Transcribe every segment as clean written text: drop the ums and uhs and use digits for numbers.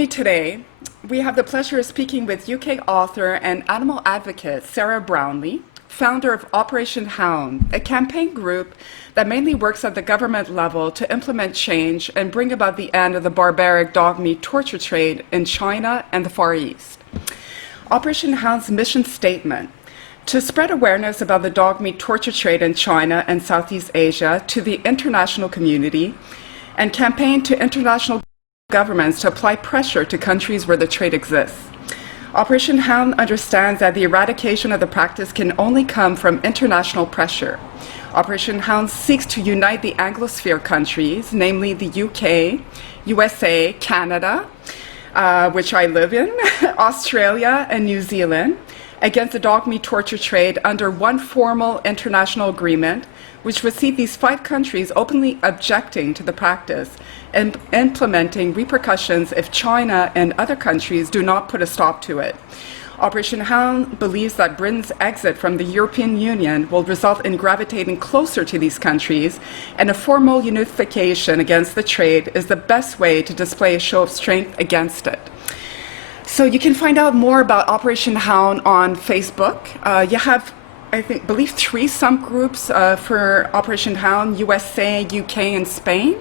me today, we have the pleasure of speaking with UK author and animal advocate Sarah Brownlee, founder of Operation Hound, a campaign group that mainly works at the government level to implement change and bring about the end of the barbaric dog meat torture trade in China and the Far East. Operation Hound's mission statement: to spread awareness about the dog meat torture trade in China and Southeast Asia to the international community, and campaign to international governments to apply pressure to countries where the trade exists. Operation Hound understands that the eradication of the practice can only come from international pressure. Operation Hound seeks to unite the Anglosphere countries, namely the UK, USA, Canada, which I live in, Australia, and New Zealand, against the dog meat torture trade under one formal international agreement, which would see these 5 countries openly objecting to the practice and implementing repercussions if China and other countries do not put a stop to it. Operation Hound believes that Britain's exit from the European Union will result in gravitating closer to these countries, and a formal unification against the trade is the best way to display a show of strength against it. So you can find out more about Operation Hound on Facebook. You have, believe 3 subgroups for Operation Hound: USA, UK, and Spain,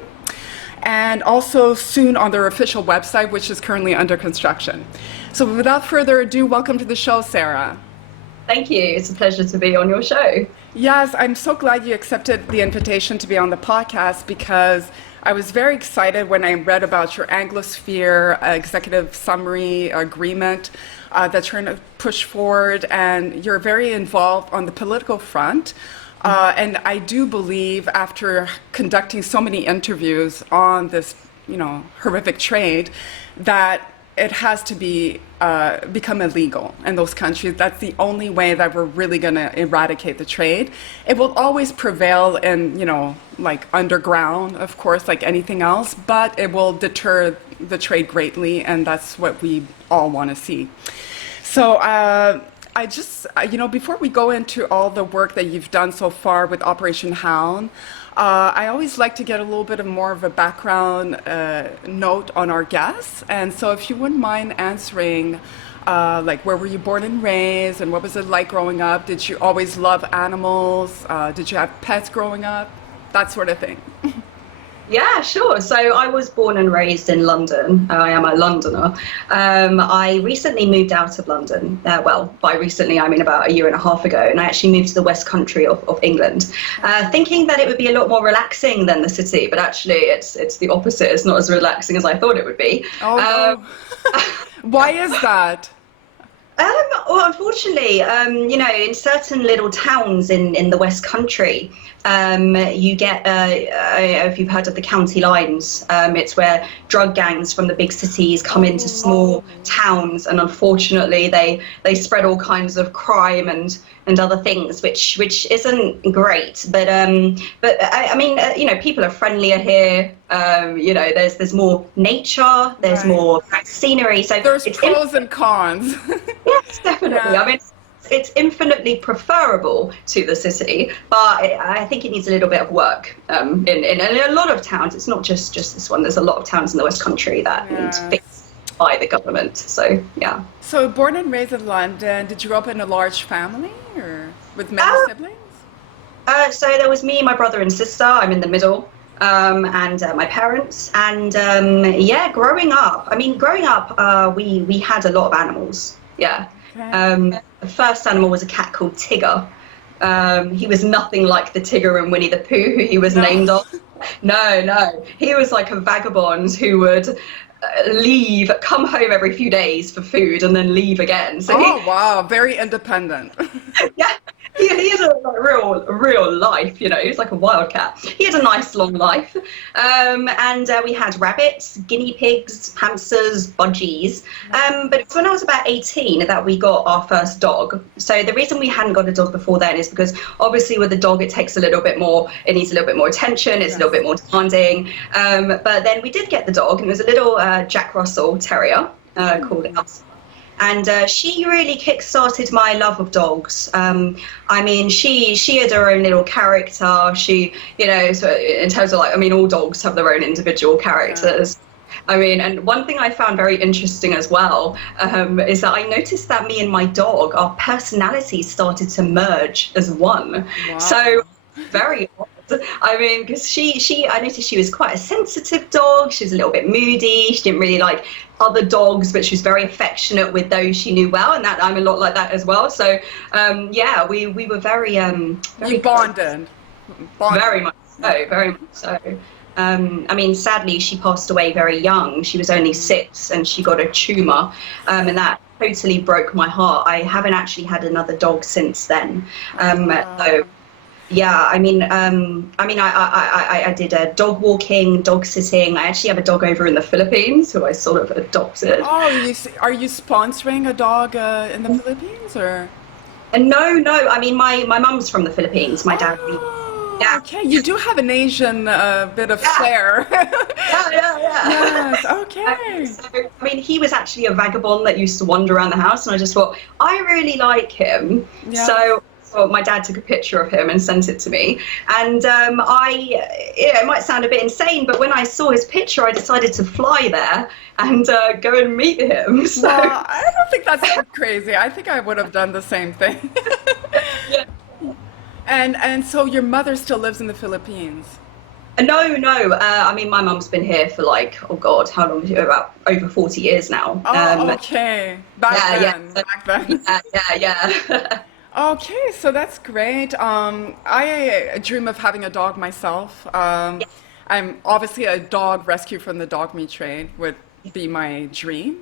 and also soon on their official website, which is currently under construction. So without further ado, welcome to the show, Sarah. Thank you. It's a pleasure to be on your show. Yes, I'm so glad you accepted the invitation to be on the podcast, because I was very excited when I read about your Anglosphere Executive Summary Agreement that you're trying to push forward, and you're very involved on the political front. And I do believe, after conducting so many interviews on this, horrific trade, that it has to be become illegal in those countries. That's the only way that we're really going to eradicate the trade. It will always prevail in, like underground, of course, like anything else, but it will deter the trade greatly, and that's what we all want to see. So I just, before we go into all the work that you've done so far with Operation Hound, I always like to get a little bit of more of a background note on our guests. And so if you wouldn't mind answering, like, where were you born and raised, and what was it like growing up? Did you always love animals? Did you have pets growing up? That sort of thing. Yeah, sure. So I was born and raised in London. I am a Londoner. I recently moved out of London. Well, by recently, I mean about a year and a half ago. And I actually moved to the West Country of England, thinking that it would be a lot more relaxing than the city. But actually, it's the opposite. It's not as relaxing as I thought it would be. Oh, no. Why is that? Well, unfortunately, in certain little towns in the West Country, you get, if you've heard of the county lines, it's where drug gangs from the big cities come into small towns, and unfortunately they spread all kinds of crime and other things, which isn't great. But I mean, people are friendlier here. There's more nature, there's more scenery. So there's pros and cons. Yes, definitely. Yeah. I mean, it's infinitely preferable to the city, but I think it needs a little bit of work. In a lot of towns, it's not just this one. There's a lot of towns in the West Country that need fixed by the government. So, yeah. So, born and raised in London, did you grow up in a large family or with many siblings? So there was me, my brother and sister. I'm in the middle. And my parents, and growing up, we had a lot of animals. Yeah. Okay. The first animal was a cat called Tigger. He was nothing like the Tigger and Winnie the Pooh who he was named after. No. He was like a vagabond who would come home every few days for food and then leave again. So wow, very independent. Yeah. He had a real life, he's like a wildcat. He had a nice long life. And we had rabbits, guinea pigs, hamsters, budgies. But it's when I was about 18 that we got our first dog. So the reason we hadn't got a dog before then is because obviously with a dog it takes a little bit more, it needs a little bit more attention, it's a little bit more demanding. But then we did get the dog, and it was a little Jack Russell Terrier called Elsa. And she really kick-started my love of dogs. She had her own little character. She, so in terms of all dogs have their own individual characters. I mean, and one thing I found very interesting as well is that I noticed that me and my dog, our personalities started to merge as one. So Wow. very odd. I mean, because I noticed she was quite a sensitive dog. She was a little bit moody. She didn't really like other dogs, but she was very affectionate with those she knew well, and that I'm a lot like that as well. So, yeah, we were very You very close. bonded. Very Bonded. much so, very much so. I mean, sadly, she passed away very young. She was only 6, and she got a tumor, and that totally broke my heart. I haven't actually had another dog since then. So Uh, yeah, I did a dog walking, dog sitting. I actually have a dog over in the Philippines who I sort of adopted. oh, are you sponsoring a dog in the Philippines or? And no, I mean my mum's from the Philippines. My dad, Oh, yeah, okay. You do have an Asian bit of yeah, flair. yeah. Yes, okay. So, I mean, he was actually a vagabond that used to wander around the house, and I just thought, I really like him. Yes. So my dad took a picture of him and sent it to me. And it might sound a bit insane, but when I saw his picture, I decided to fly there and go and meet him. So, Well, I don't think that's so crazy. I think I would have done the same thing. yeah. And so your mother still lives in the Philippines. No. I mean, my mum's been here for like, oh God, how long? About over 40 years now. Oh, okay. Back Yeah. then, So, back then. yeah. Okay, so that's great. I dream of having a dog myself. I'm obviously a dog rescue from the dog meat trade would be my dream.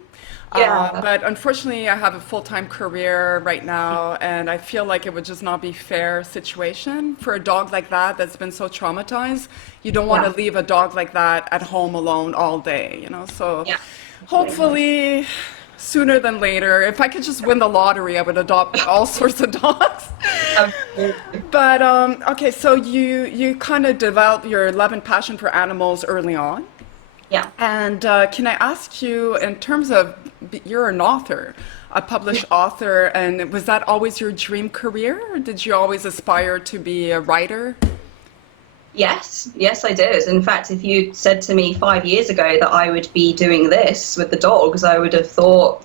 Yeah. But unfortunately, I have a full-time career right now, and I feel like it would just not be fair situation for a dog like that that's been so traumatized. You don't want to Yeah. leave a dog like that at home alone all day, you know? So Yeah. hopefully sooner than later, if I could just win the lottery, I would adopt all sorts of dogs. Absolutely. But okay, so you kind of developed your love and passion for animals early on. Yeah. And can I ask you, in terms of you're an author, a published author, and was that always your dream career, or did you always aspire to be a writer? Yes, I did. In fact, if you said to me 5 years ago that I would be doing this with the dogs, I would have thought,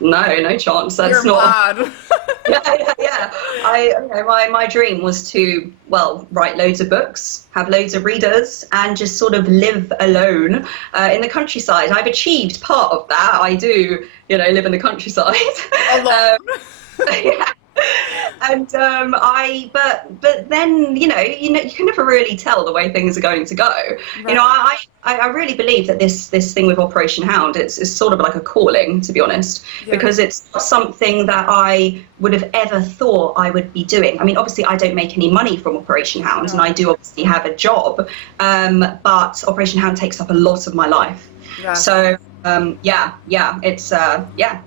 no chance. You're That's not. mad. Yeah. My dream was to, well, write loads of books, have loads of readers, and just sort of live alone in the countryside. I've achieved part of that. I do, live in the countryside. Alone. Yeah. And but then you can never really tell the way things are going to go. Right. I really believe that this thing with Operation Hound, it's sort of like a calling, to be honest, because Yes. it's not something that I would have ever thought I would be doing. I mean, obviously I don't make any money from Operation Hound, and No. I do obviously have a job, but Operation Hound takes up a lot of my life. Yes. So it's yeah.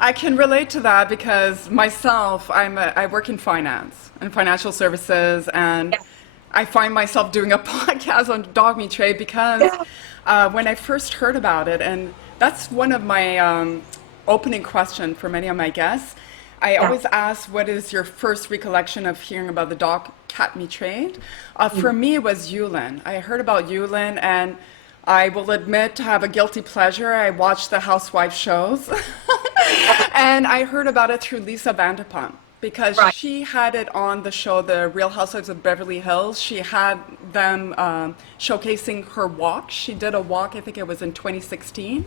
I can relate to that because myself, I work in finance and financial services, and Yeah. I find myself doing a podcast on dog meat trade because Yeah. when I first heard about it, and that's one of my opening question for many of my guests. I Yeah. always ask, what is your first recollection of hearing about the dog cat meat trade? For me, it was Yulin. I heard about Yulin, and I will admit to have a guilty pleasure. I watched the housewife shows. And I heard about it through Lisa Vanderpump because Right. she had it on the show, The Real Housewives of Beverly Hills. She had them showcasing her walk. She did a walk, I think it was in 2016,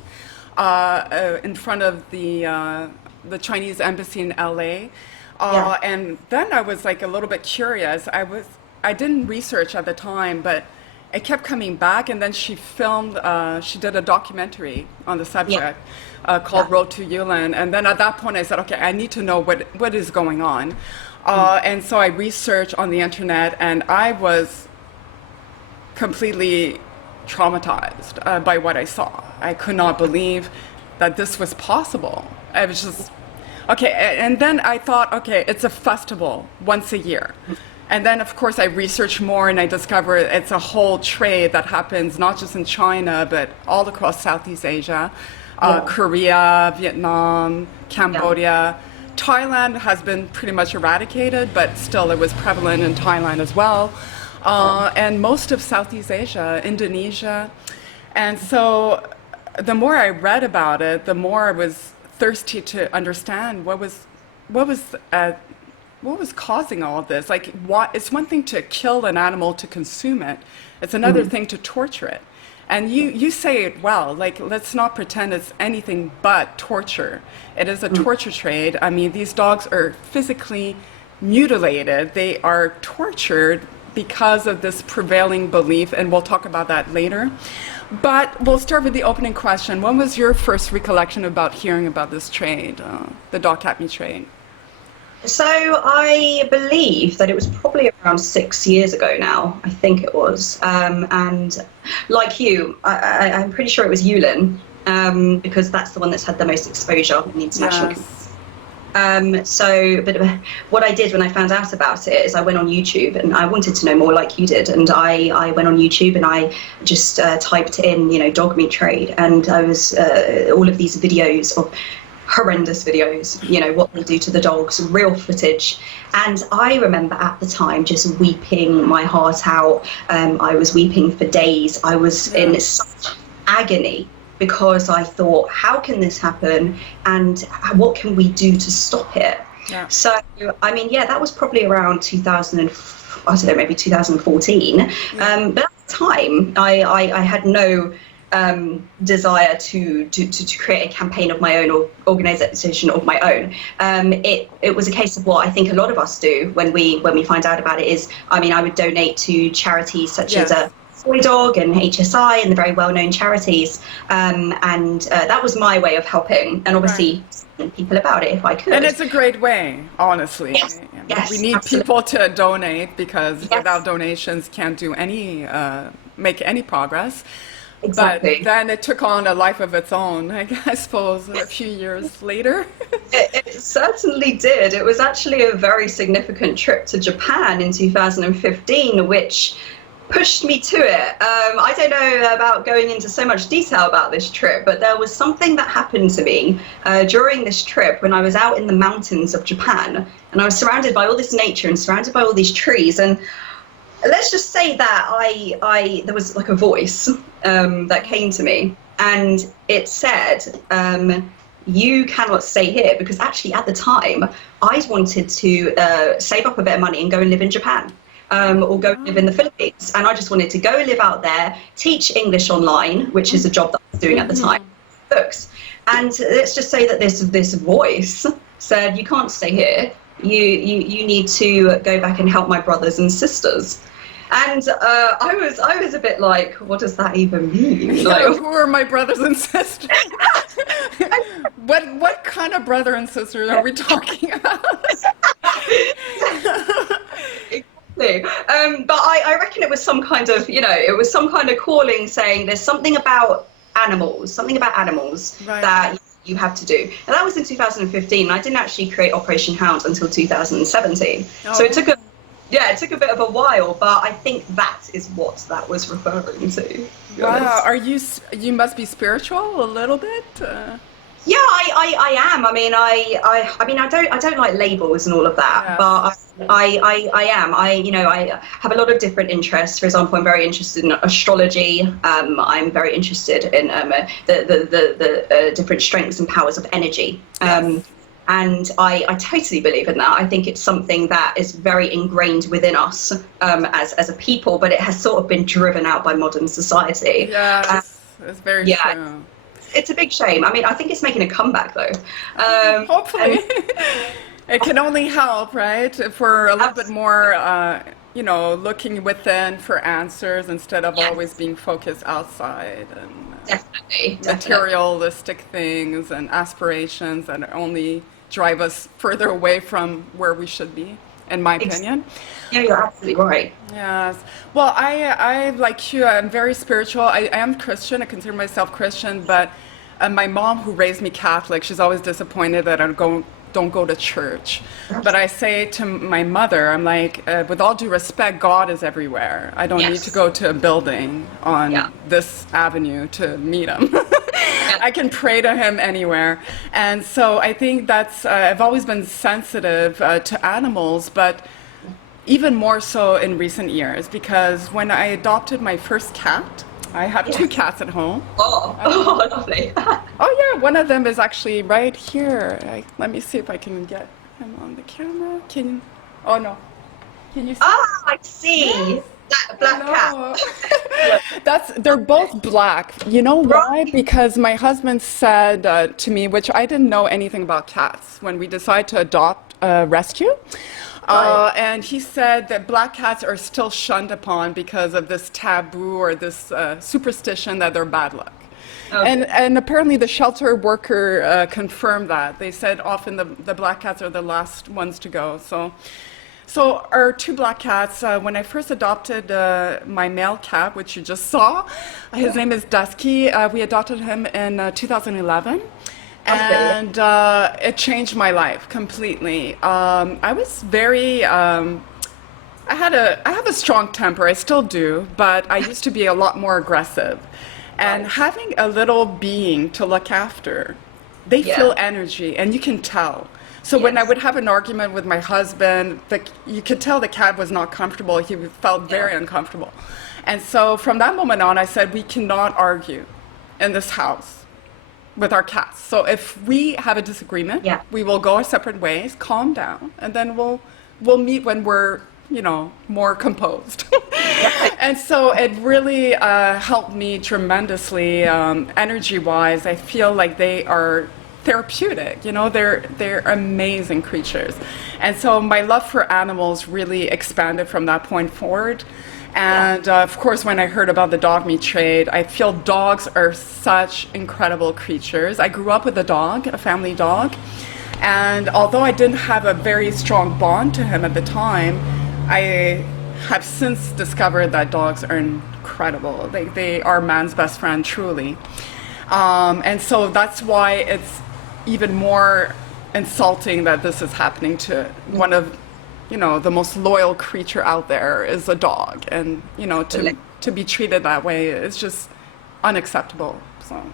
in front of the Chinese embassy in LA. Yeah. And then I was like a little bit curious. I didn't research at the time, but it kept coming back, and then she did a documentary on the subject called Yeah. Road to Yulin. And then at that point I said, okay, I need to know what is going on. And so I researched on the internet, and I was completely traumatized by what I saw. I could not believe that this was possible. I was just, okay. And then I thought, okay, it's a festival once a year. And then, of course, I researched more and I discovered it's a whole trade that happens not just in China, but all across Southeast Asia, Korea, Vietnam, Cambodia. Thailand has been pretty much eradicated, but still it was prevalent in Thailand as well. And most of Southeast Asia, Indonesia. And so the more I read about it, the more I was thirsty to understand what was uh, what was causing all of this. Like, what? It's one thing to kill an animal to consume it. It's another thing to torture it. And you say it well. Like, let's not pretend it's anything but torture. It is a torture trade. I mean, these dogs are physically mutilated. They are tortured because of this prevailing belief, and we'll talk about that later. But we'll start with the opening question. When was your first recollection about hearing about this trade, the dog cat meat trade? So I believe that it was probably around 6 years ago now. I think it was. And like you, I'm pretty sure it was Yulin, because that's the one that's had the most exposure in the international. Yes. What I did when I found out about it is I went on YouTube, and I wanted to know more like you did. And I went on YouTube and I just typed in, dog meat trade. And I was all of these videos of horrendous videos, what they do to the dogs, real footage. And I remember at the time just weeping my heart out. I was weeping for days. I was in such agony because I thought, how can this happen? And what can we do to stop it? Yeah. So, I mean, that was probably around 2000, I don't know, maybe 2014. But at the time, I had no desire to create a campaign of my own or organization of my own. It was a case of what I think a lot of us do when we find out about it is, I mean, I would donate to charities such as Soy Dog and HSI and the very well-known charities. And that was my way of helping, and obviously people about it if I could. And it's a great way, honestly. Yes, we need absolutely. people to donate, because without donations can't do make any progress. Exactly. But then it took on a life of its own, I suppose, a few years later. It certainly did. It was actually a very significant trip to Japan in 2015, which pushed me to it. I don't know about going into so much detail about this trip, but there was something that happened to me during this trip when I was out in the mountains of Japan, and I was surrounded by all this nature and surrounded by all these trees. And let's just say that there was like a voice that came to me, and it said, you cannot stay here, because actually at the time I wanted to save up a bit of money and go and live in Japan. Or go live in the Philippines. And I just wanted to go live out there, teach English online, which is a job that I was doing at the time, books. And let's just say that this voice said, you can't stay here. You need to go back and help my brothers and sisters. And I was a bit like, what does that even mean? Like, Who are my brothers and sisters? What kind of brother and sister are we talking about? But I reckon it was some kind of, calling saying there's something about animals that you have to do. And that was in 2015. I didn't actually create Operation Hound until 2017. Oh. So it took a bit of a while, but I think that is what that was referring to. Wow, you must be spiritual a little bit? Yeah, I am. I mean, I don't like labels and all of that, Yes. but I am. I have a lot of different interests. For example, I'm very interested in astrology. I'm very interested in the different strengths and powers of energy. Yes. And I totally believe in that. I think it's something that is very ingrained within us as a people, but it has sort of been driven out by modern society. Yes, it's very true. It's a big shame. I mean, I think it's making a comeback, though. Hopefully. It can only help, right? If we're a little bit more, looking within for answers instead of always being focused outside and Definitely. materialistic things and aspirations that only drive us further away from where we should be, in my opinion. Yeah, you're absolutely right. Yes. Well, I like you, I'm very spiritual. I am Christian. I consider myself Christian, but my mom, who raised me Catholic, she's always disappointed that I don't go to church. But I say to my mother, I'm like, with all due respect, God is everywhere. I don't need to go to a building on this avenue to meet him. I can pray to him anywhere. And so I think that's, I've always been sensitive to animals, but even more so in recent years, because when I adopted my first cat, I have Yeah. two cats at home. Oh, oh, lovely. Oh yeah, one of them is actually right here. Let me see if I can get him on the camera. Oh no. Can you see? Ah, I see. Yes. Black cat. Hello. Yeah. They're both black. You know why? Right. Because my husband said to me, which I didn't know anything about cats when we decided to adopt rescue. Right. And he said that black cats are still shunned upon because of this taboo or this superstition that they're bad luck. Okay. And apparently the shelter worker confirmed that. They said often the black cats are the last ones to go. So our two black cats, when I first adopted my male cat, which you just saw, his name is Dusky. We adopted him in 2011. Okay. And it changed my life completely. I was very, I have a strong temper, I still do, but I used to be a lot more aggressive. And Right. having a little being to look after, they Yeah. feel energy, and you can tell. So when I Yes. would have an argument with my husband, you could tell the cat was not comfortable. He felt very Yeah. uncomfortable. And so from that moment on, I said, we cannot argue in this house with our cats. So if we have a disagreement, Yeah. we will go our separate ways, calm down, and then we'll meet when we're, more composed. And so it really helped me tremendously, energy-wise. I feel like they are therapeutic. They're amazing creatures. And so my love for animals really expanded from that point forward. And of course, when I heard about the dog meat trade, I feel dogs are such incredible creatures. I grew up with a dog, a family dog. And although I didn't have a very strong bond to him at the time, I have since discovered that dogs are incredible. They are man's best friend, truly. And so that's why it's even more insulting that this is happening to one of, the most loyal creature out there is a dog. And, to be treated that way is just unacceptable.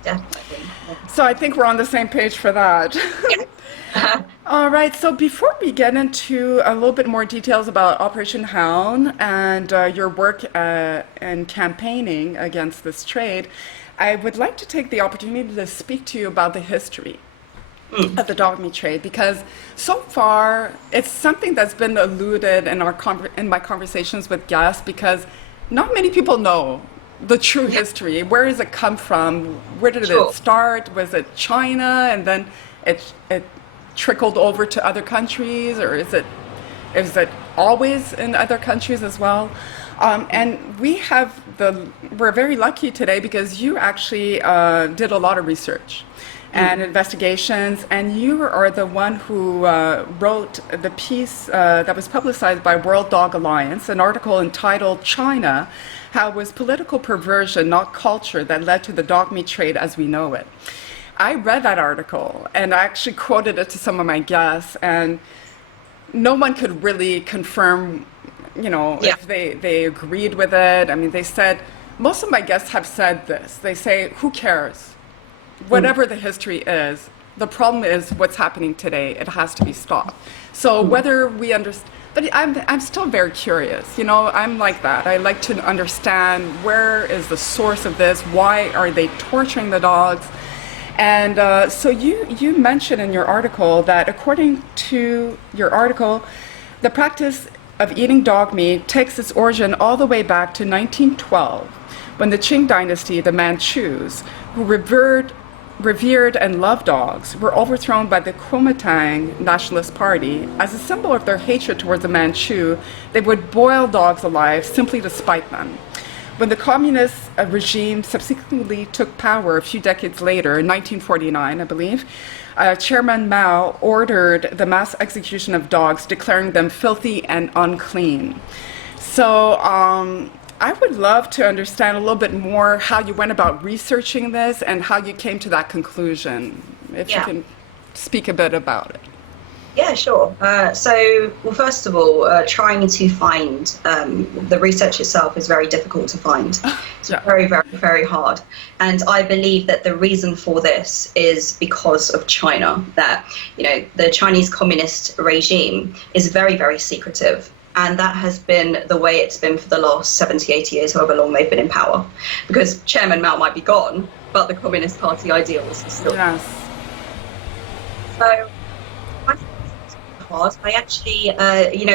Definitely. So I think we're on the same page for that. Yes. All right, so before we get into a little bit more details about Operation Hound and your work and campaigning against this trade, I would like to take the opportunity to speak to you about the history of the dog meat trade, because so far it's something that's been alluded in my conversations with guests, because not many people know the true history. Where does it come from? Where did Sure. it start? Was it China and then it trickled over to other countries, or is it always in other countries as well? And we're very lucky today because you actually did a lot of research and investigations, and you are the one who wrote the piece that was publicized by World Dog Alliance, an article entitled "China, How It Was Political Perversion, Not Culture, That Led to the Dog Meat Trade as We Know It." I read that article and I actually quoted it to some of my guests, and no one could really confirm, if they agreed with it. I mean, they said, most of my guests have said this. They say, who cares? Whatever the history is, the problem is what's happening today. It has to be stopped. So whether we understand, but I'm still very curious. I'm like that. I like to understand where is the source of this? Why are they torturing the dogs? And so you mentioned in your article that according to your article, the practice of eating dog meat takes its origin all the way back to 1912, when the Qing dynasty, the Manchus, who revered and loved dogs, were overthrown by the Kuomintang Nationalist Party. As a symbol of their hatred towards the Manchu, they would boil dogs alive simply to spite them. When the communist regime subsequently took power a few decades later, in 1949, I believe, Chairman Mao ordered the mass execution of dogs, declaring them filthy and unclean. So I would love to understand a little bit more how you went about researching this and how you came to that conclusion, if you can speak a bit about it. Yeah, sure. Well, first of all, trying to find the research itself is very difficult to find. It's very, very, very hard. And I believe that the reason for this is because of China, that, the Chinese communist regime is very, very secretive. And that has been the way it's been for the last 70, 80 years, however long they've been in power. Because Chairman Mao might be gone, but the Communist Party ideals are still. Yes. So I actually,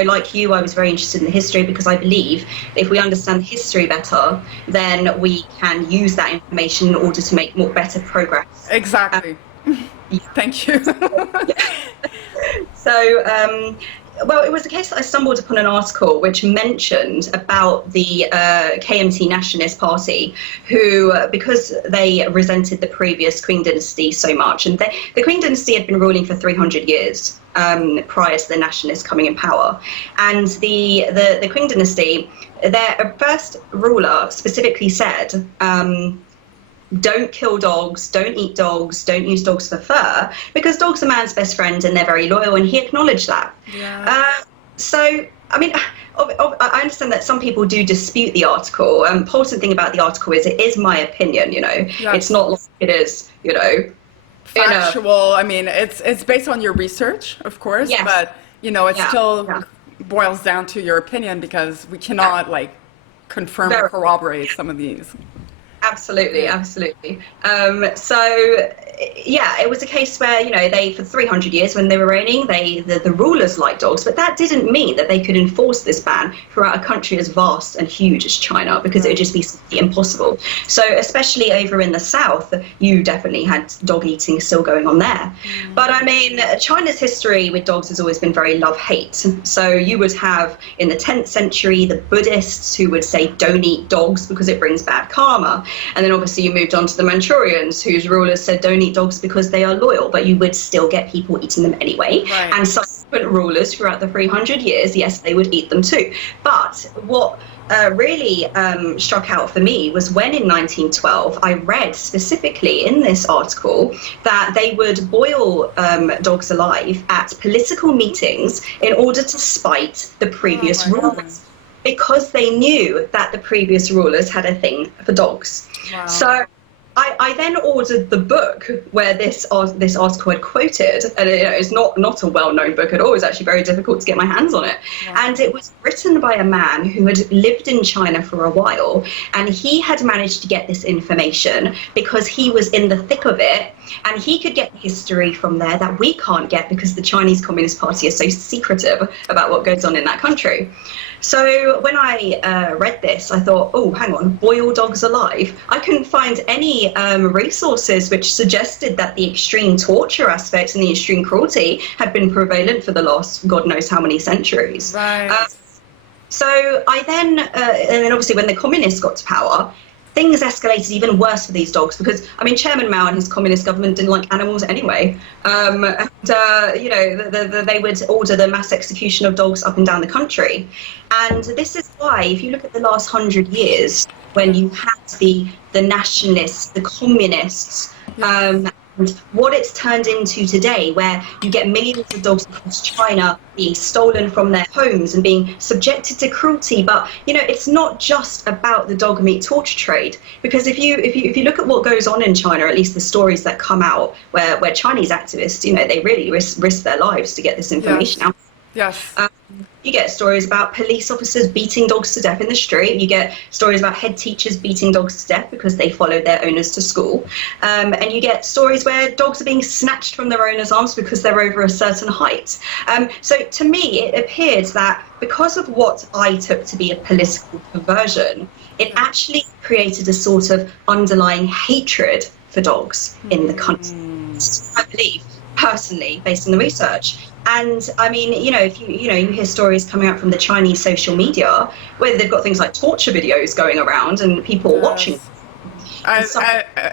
like you, I was very interested in the history because I believe if we understand history better, then we can use that information in order to make better progress. Exactly. Thank you. So, well, it was the case that I stumbled upon an article which mentioned about the KMT Nationalist Party, who, because they resented the previous Queen dynasty so much, and the Queen dynasty had been ruling for 300 years prior to the Nationalists coming in power, and the Queen dynasty, their first ruler specifically said, don't kill dogs, don't eat dogs, don't use dogs for fur, because dogs are man's best friend and they're very loyal, and he acknowledged that. Yeah. So, I mean, I understand that some people do dispute the article. Important thing about the article is it is my opinion, Yes. It's not like it is, factual. I mean, it's based on your research, of course, yes. But, it still boils down to your opinion because we cannot, confirm or corroborate some of these. Absolutely. So, it was a case where, they, for 300 years when they were reigning, the rulers liked dogs, but that didn't mean that they could enforce this ban throughout a country as vast and huge as China, because it would just be impossible. So, especially over in the south, you definitely had dog eating still going on there. But I mean, China's history with dogs has always been very love-hate. So you would have in the 10th century, the Buddhists who would say, don't eat dogs because it brings bad karma. And then obviously you moved on to the Manchurians, whose rulers said don't eat dogs because they are loyal, but you would still get people eating them anyway. Right. And subsequent rulers throughout the 300 years, yes, they would eat them too. But what really struck out for me was when in 1912 I read specifically in this article that they would boil dogs alive at political meetings in order to spite the previous rulers. Because they knew that the previous rulers had a thing for dogs. Wow. So I then ordered the book where this article had quoted, and it's not a well-known book at all. It was actually very difficult to get my hands on it. Wow. And it was written by a man who had lived in China for a while, and he had managed to get this information because he was in the thick of it, and he could get history from there that we can't get because the Chinese Communist Party is so secretive about what goes on in that country. So when I read this, I thought, oh, hang on, boil dogs alive. I couldn't find any resources which suggested that the extreme torture aspects and the extreme cruelty had been prevalent for the last God knows how many centuries. Right. So I then, and then obviously when the communists got to power, things escalated even worse for these dogs because, I mean, Chairman Mao and his communist government didn't like animals anyway. They would order the mass execution of dogs up and down the country. And this is why, if you look at the last 100 years, when you had the nationalists, the communists, and what it's turned into today, where you get millions of dogs across China being stolen from their homes and being subjected to cruelty. But it's not just about the dog meat torture trade, because if you look at what goes on in China, at least the stories that come out where Chinese activists, they really risk their lives to get this information out. Yes. You get stories about police officers beating dogs to death in the street. You get stories about head teachers beating dogs to death because they followed their owners to school. And you get stories where dogs are being snatched from their owners' arms because they're over a certain height. So to me, it appeared that because of what I took to be a political perversion, it actually created a sort of underlying hatred for dogs in the country. I believe, personally, based on the research. And I mean, if you hear stories coming out from the Chinese social media where they've got things like torture videos going around and people watching.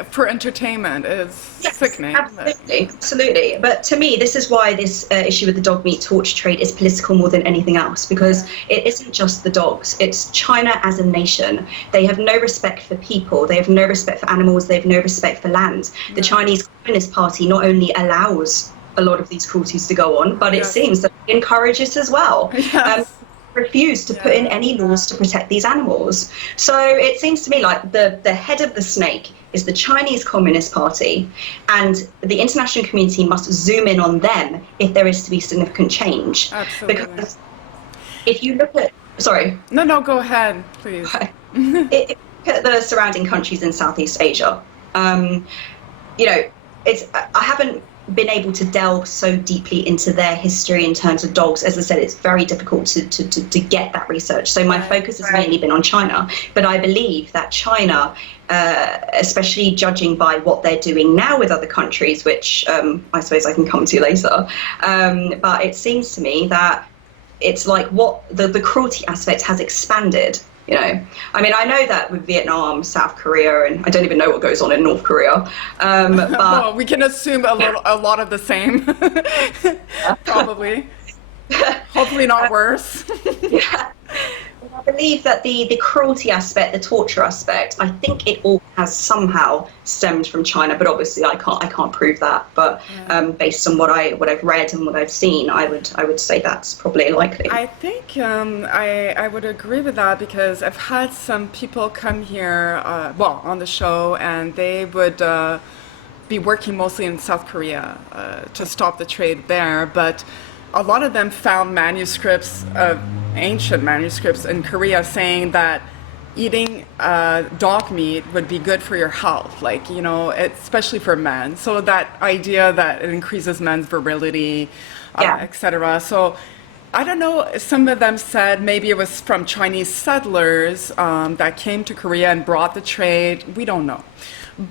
For entertainment is sickening. Absolutely. But to me, this is why this issue with the dog meat torture trade is political more than anything else, because it isn't just the dogs. It's China as a nation. They have no respect for people. They have no respect for animals. They have no respect for land. The Chinese Communist Party not only allows a lot of these cruelties to go on, but it seems that it encourages as well. Refuse to put in any laws to protect these animals. So it seems to me like the head of the snake is the Chinese Communist Party, and the international community must zoom in on them if there is to be significant change. Absolutely. Because If you look at, sorry, No, no, go ahead, please. if you look at the surrounding countries in Southeast Asia, um, you know, I haven't been able to delve so deeply into their history in terms of dogs. As I said, it's very difficult to get that research. So my focus has mainly been on China. But I believe that China, especially judging by what they're doing now with other countries, which I suppose I can come to later, but it seems to me that it's like what the cruelty aspect has expanded. You know, I mean, I know that with Vietnam, South Korea, and I don't even know what goes on in North Korea. But Well, we can assume a lot of the same, probably. Hopefully not worse. yeah, I believe that the cruelty aspect, the torture aspect, I think it all has somehow stemmed from China, but obviously I can't prove that. But based on what I've read and what I've seen, I would say that's probably likely. I think I would agree with that because I've had some people come here, well, on the show, and they would be working mostly in South Korea to stop the trade there, but a lot of them found manuscripts, ancient manuscripts in Korea saying that eating dog meat would be good for your health, like, you know, especially for men. So that idea that it increases men's virility, etc. So I don't know, some of them said maybe it was from Chinese settlers that came to Korea and brought the trade. We don't know.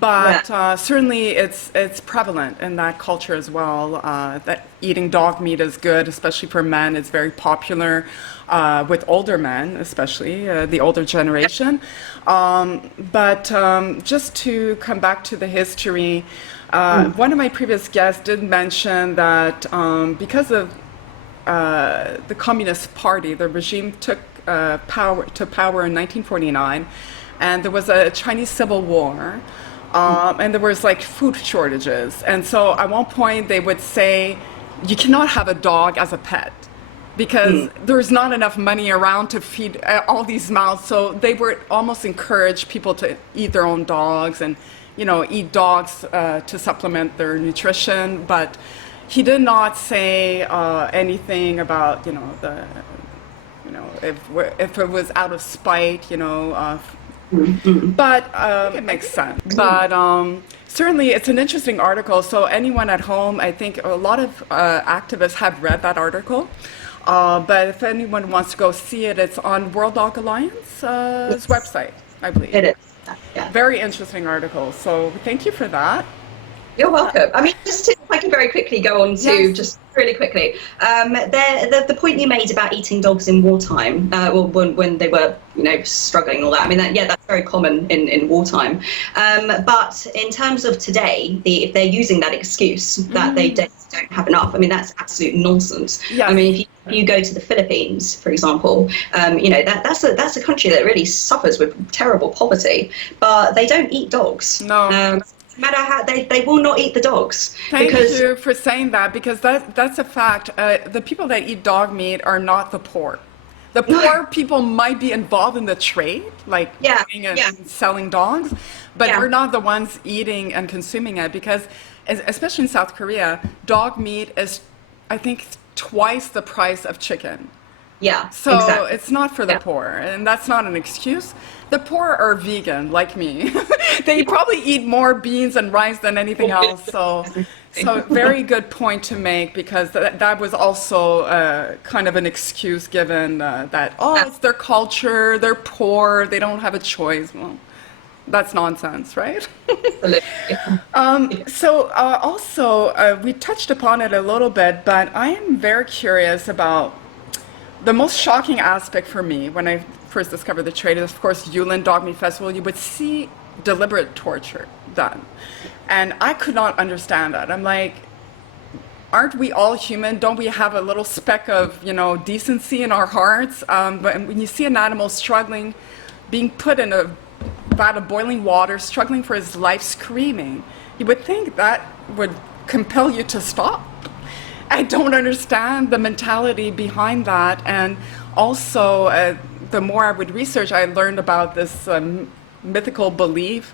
But certainly it's prevalent in that culture as well, that eating dog meat is good, especially for men. It's very popular with older men, especially the older generation. But just to come back to the history, one of my previous guests did mention that because of the Communist Party, the regime took power in 1949, and there was a Chinese Civil War. And there was like food shortages. And so at one point they would say, you cannot have a dog as a pet because there's not enough money around to feed all these mouths. So they would almost encourage people to eat their own dogs and, you know, eat dogs to supplement their nutrition. But he did not say anything about, you know, if it was out of spite, you know, but it makes sense. But certainly it's an interesting article. So anyone at home, I think a lot of activists have read that article. But if anyone wants to go see it, it's on World Dog Alliance's website, I believe. It is. Yeah. Very interesting article. So thank you for that. You're welcome. I mean, if I can very quickly go on to just really quickly, the point you made about eating dogs in wartime, when they were, you know, struggling and all that. I mean, that's very common in wartime. But in terms of today, if they're using that excuse that they don't have enough, I mean, that's absolute nonsense. Yes. I mean, if you go to the Philippines, for example, you know, that's a country that really suffers with terrible poverty, but they don't eat dogs. No. No matter how they will not eat the dogs. Thank you for saying that, because that's a fact. The people that eat dog meat are not the poor. The poor people might be involved in the trade, like buying and selling dogs, but we're not the ones eating and consuming it, because especially in South Korea, dog meat is, I think, twice the price of chicken. Yeah, so exactly. It's not for the poor, and that's not an excuse. The poor are vegan, like me. They probably eat more beans and rice than anything else. So very good point to make, because that was also kind of an excuse given that, it's their culture, they're poor, they don't have a choice. Well, that's nonsense, right? So also, we touched upon it a little bit, but I am very curious about the most shocking aspect for me when I first discovered the trade is, of course, Yulin Dog Meat Festival. You would see deliberate torture done. And I could not understand that. I'm like, aren't we all human? Don't we have a little speck of, you know, decency in our hearts? But when you see an animal struggling, being put in a vat of boiling water, struggling for his life, screaming, you would think that would compel you to stop. I don't understand the mentality behind that. And also, the more I would research, I learned about this mythical belief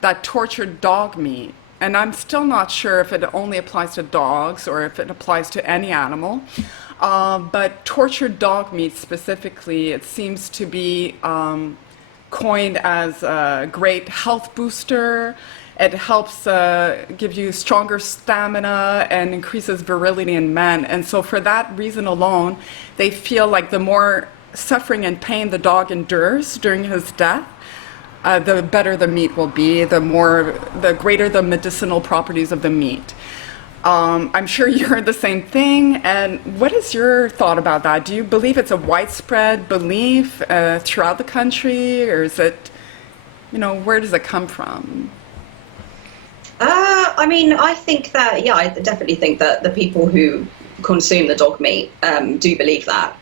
that tortured dog meat. And I'm still not sure if it only applies to dogs or if it applies to any animal. But tortured dog meat specifically, it seems to be coined as a great health booster. It helps give you stronger stamina and increases virility in men. And so for that reason alone, they feel like the more suffering and pain the dog endures during his death, the better the meat will be, the greater the medicinal properties of the meat. I'm sure you heard the same thing. And what is your thought about that? Do you believe it's a widespread belief throughout the country, or is it, where does it come from? I mean, I think that, yeah, I definitely think that the people who consume the dog meat do believe that.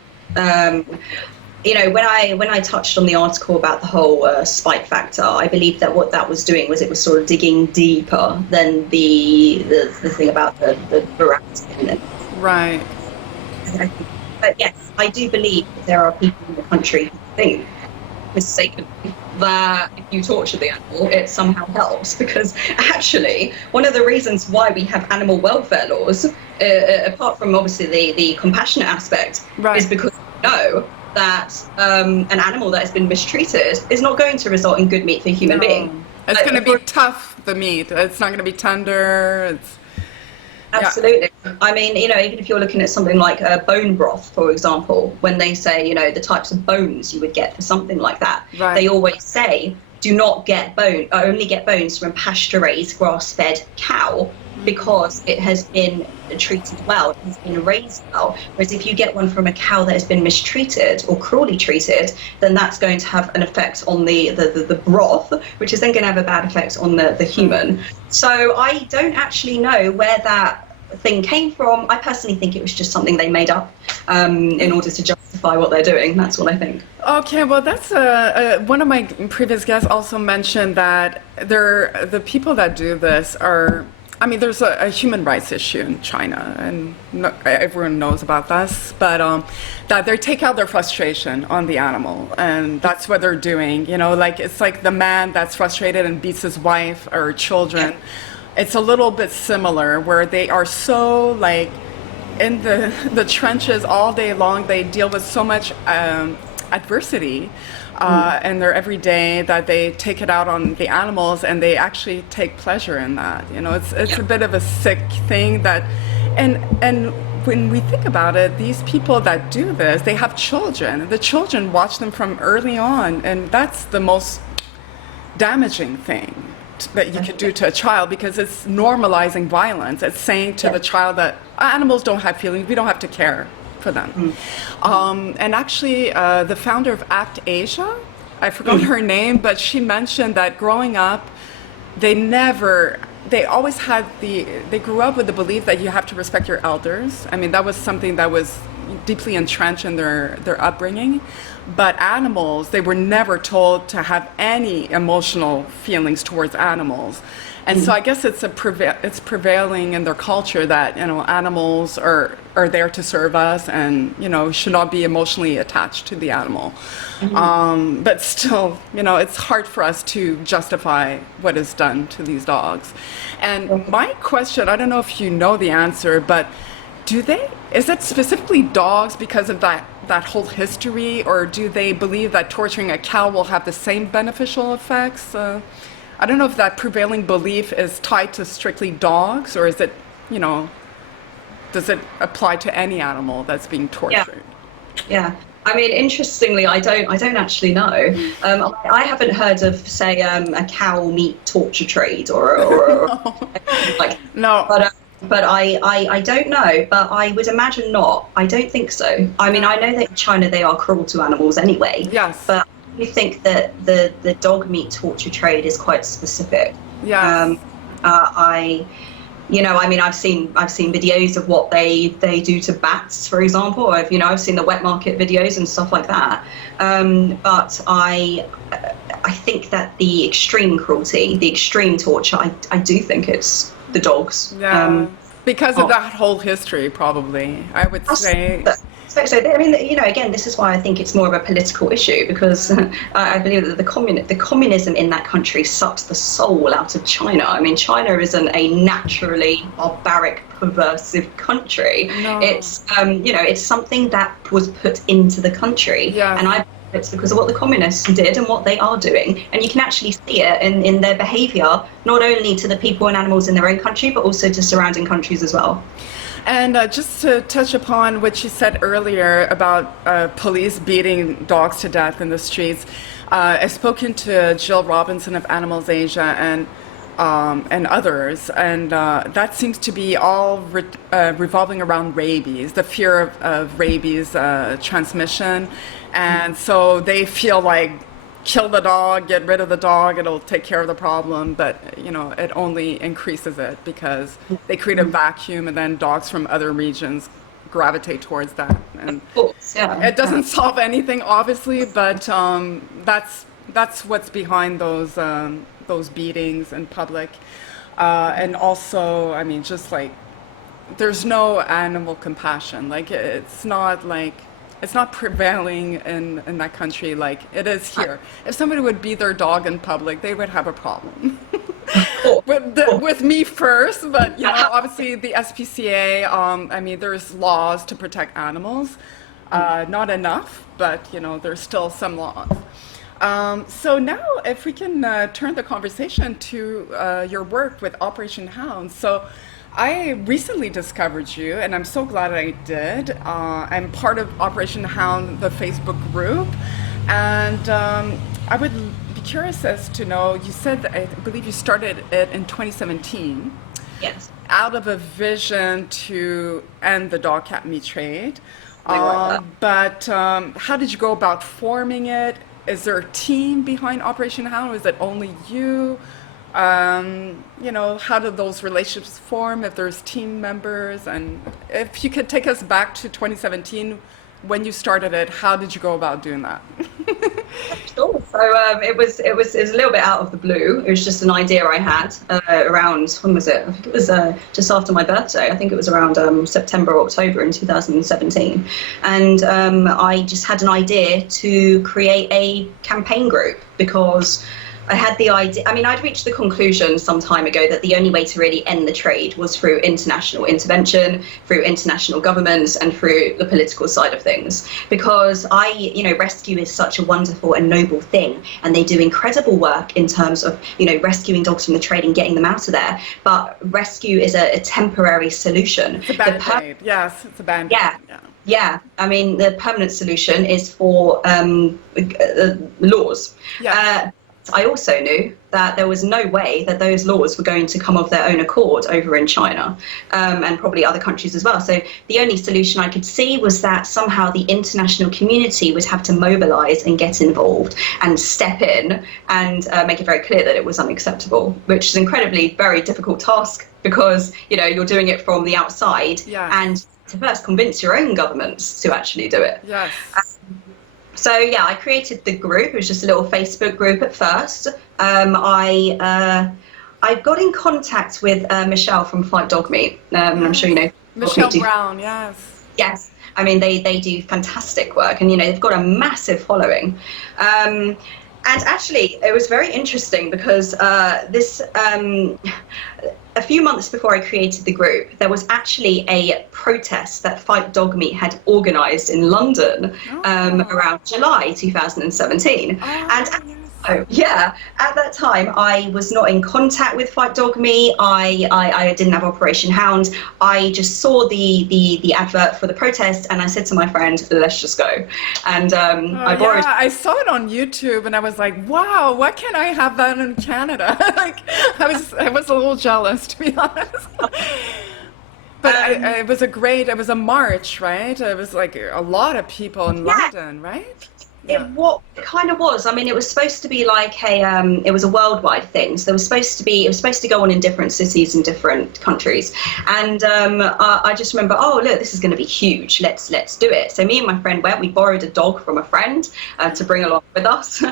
When I touched on the article about the whole spike factor, I believe that what that was doing was it was sort of digging deeper than the thing about the veracity. Right. But yes, I do believe that there are people in the country who think mistakenly that if you torture the animal, it somehow helps, because actually one of the reasons why we have animal welfare laws, apart from obviously the compassionate aspect, right, is because we know that an animal that has been mistreated is not going to result in good meat for a human being. It's going to be tough, the meat. It's not going to be tender. Absolutely. Yeah. I mean, even if you're looking at something like bone broth, for example, when they say, the types of bones you would get for something like that, right, they always say, do not get only get bones from a pasture-raised, grass-fed cow, because it has been treated well, it has been raised well. Whereas if you get one from a cow that has been mistreated or cruelly treated, then that's going to have an effect on the broth, which is then going to have a bad effect on the human. So I don't actually know where that thing came from. I personally think it was just something they made up in order to justify what they're doing. That's what I think. Okay, well, that's one of my previous guests also mentioned that the people that do this are, I mean, there's a human rights issue in China, and everyone knows about this, but that they take out their frustration on the animal, and that's what they're doing. It's like the man that's frustrated and beats his wife or children. It's a little bit similar, where they are so in the trenches all day long. They deal with so much adversity in their everyday, that they take it out on the animals, and they actually take pleasure in that. It's a bit of a sick thing that, and when we think about it, these people that do this, they have children. The children watch them from early on, and that's the most damaging thing that you could do to a child, because it's normalizing violence. It's saying to the child that animals don't have feelings, we don't have to care for them. And actually, the founder of ACT Asia, I forgot her name, but she mentioned that growing up, they always had they grew up with the belief that you have to respect your elders. I mean, that was something that was deeply entrenched in their upbringing. But animals, they were never told to have any emotional feelings towards animals. And so I guess it's prevailing in their culture that, animals are there to serve us, and, should not be emotionally attached to the animal. But still, it's hard for us to justify what is done to these dogs. And my question, I don't know if you know the answer, but is it specifically dogs because of that whole history, or do they believe that torturing a cow will have the same beneficial effects? I don't know if that prevailing belief is tied to strictly dogs, or is it, does it apply to any animal that's being tortured? Yeah. I mean, interestingly, I don't actually know. I haven't heard of, say, a cow meat torture trade or no. But I don't know, but I would imagine not. I don't think so. I mean, I know that in China they are cruel to animals anyway. Yes. But I think that the dog meat torture trade is quite specific. Yeah. I mean, I've seen videos of what they do to bats, for example. I've seen the wet market videos and stuff like that. But I think that the extreme cruelty, the extreme torture, I do think it's the dogs. Yeah. Because of that whole history, probably, I would say. So, I mean, again, this is why I think it's more of a political issue, because I believe that the communism in that country sucked the soul out of China. I mean, China isn't a naturally barbaric, perversive country. No. It's something that was put into the country, Yeah. and it's because of what the communists did and what they are doing, and you can actually see it in their behaviour, not only to the people and animals in their own country, but also to surrounding countries as well. And just to touch upon what you said earlier about police beating dogs to death in the streets, I've spoken to Jill Robinson of Animals Asia and others, and that seems to be all revolving around rabies, the fear of rabies transmission, and so they feel like kill the dog, get rid of the dog, it'll take care of the problem, but it only increases it because they create a vacuum and then dogs from other regions gravitate towards that. And of course, yeah. It doesn't solve anything, obviously, but that's what's behind those beatings in public. And also, I mean, just like there's no animal compassion. Like it's not prevailing in that country like it is here. If somebody would beat their dog in public, they would have a problem. With me first, but obviously the SPCA. I mean, there's laws to protect animals. Not enough, but there's still some laws. So now, if we can turn the conversation to your work with Operation Hound. So I recently discovered you, and I'm so glad I did. I'm part of Operation Hound, the Facebook group, and I would be curious as to know, you said that I believe you started it in 2017. Yes. Out of a vision to end the dog-cat meat trade. Like But how did you go about forming it? Is there a team behind Operation Hound, or is it only you? How do those relationships form if there's team members? And if you could take us back to 2017, when you started it, how did you go about doing that? Sure. So it was a little bit out of the blue. It was just an idea I had around, when was it? I think it was just after my birthday. I think it was around September or October in 2017. And I just had an idea to create a campaign group because I had the idea, I mean, I'd reached the conclusion some time ago that the only way to really end the trade was through international intervention, through international governments, and through the political side of things. Because rescue is such a wonderful and noble thing, and they do incredible work in terms of, rescuing dogs from the trade and getting them out of there. But rescue is a temporary solution. It's a band-aid. Yes, it's a band-aid. Yeah. I mean, the permanent solution is for laws. Yeah. I also knew that there was no way that those laws were going to come of their own accord over in China, and probably other countries as well. So the only solution I could see was that somehow the international community would have to mobilize and get involved and step in and make it very clear that it was unacceptable, which is incredibly very difficult task because, you're doing it from the outside and to first convince your own governments to actually do it. Yes. So I created the group. It was just a little Facebook group at first. I got in contact with Michelle from Fight Dog Meat. I'm sure you know. Michelle Brown, yes. Yes. I mean, they do fantastic work, and they've got a massive following. And actually, it was very interesting because a few months before I created the group, there was actually a protest that Fight Dog Meat had organised in London around July 2017. At that time, I was not in contact with Fight Dog Meat. I didn't have Operation Hound. I just saw the advert for the protest, and I said to my friend, "Let's just go." And I borrowed. Yeah, I saw it on YouTube, and I was like, "Wow, why can't I have that in Canada?" I was a little jealous, to be honest. But it was a march, right? It was like a lot of people in London, right? It kind of was. I mean, it was supposed to be like it was a worldwide thing. So it was supposed to go on in different cities and different countries. And I just remember, oh look, this is going to be huge. Let's do it. So me and my friend went. We borrowed a dog from a friend to bring along with us,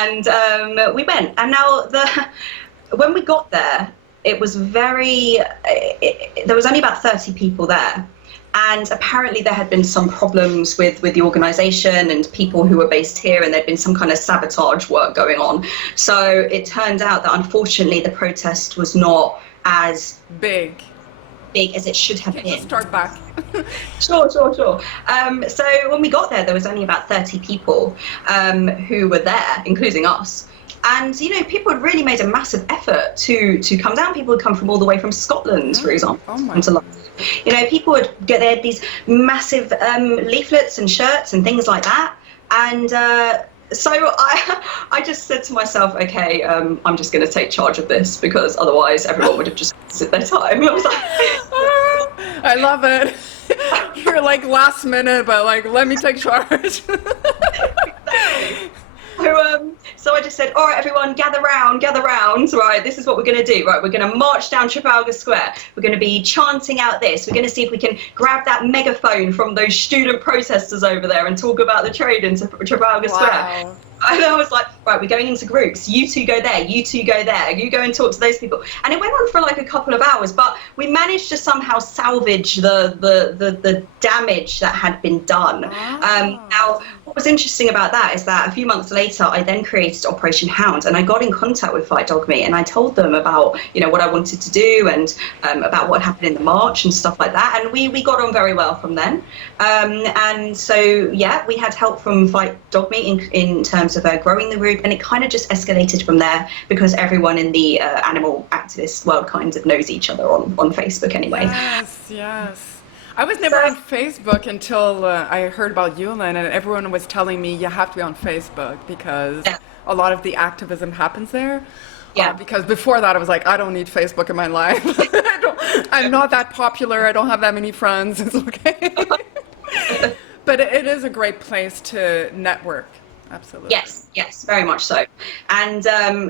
and we went. And now when we got there, it was there was only about 30 people there. and apparently there had been some problems with the organisation and people who were based here, and there'd been some kind of sabotage work going on. So it turned out that unfortunately the protest was not as Big. as it should have Just been. start back. Sure. So when we got there was only about 30 people who were there, including us. And, you know, people had really made a massive effort to come down. People had come from all the way from Scotland, for example, to London. You know, people would get there, these massive leaflets and shirts and things like that. And so I just said to myself, okay, I'm just going to take charge of this, because otherwise everyone would have just wasted their time. I was like, I love it. You're like last minute, but like, let me take charge. So I just said, all right, everyone, gather round. Right, this is what we're going to do. Right, we're going to march down Trafalgar Square. We're going to be chanting out this. We're going to see if we can grab that megaphone from those student protesters over there and talk about the trade in Trafalgar Square. And I was like, right, we're going into groups. You two go there. You two go there. You go and talk to those people. And it went on for like a couple of hours, but we managed to somehow salvage the damage that had been done. Now, what was interesting about that is that a few months later, I then created Operation Hound, and I got in contact with Fight Dog Me, and I told them about, you know, what I wanted to do and about what happened in the march and stuff like that. And we got on very well from then. And so, yeah, we had help from Fight Dog Me in terms of growing the group, and it kind of just escalated from there, because everyone in the animal activist world kind of knows each other on Facebook anyway. Yes. I was never on Facebook until I heard about Yulin, and everyone was telling me you have to be on Facebook because a lot of the activism happens there. Yeah. Because before that, I was like, I don't need Facebook in my life. I'm not that popular. I don't have that many friends. It's okay. But it is a great place to network. Absolutely. Yes, very much so. And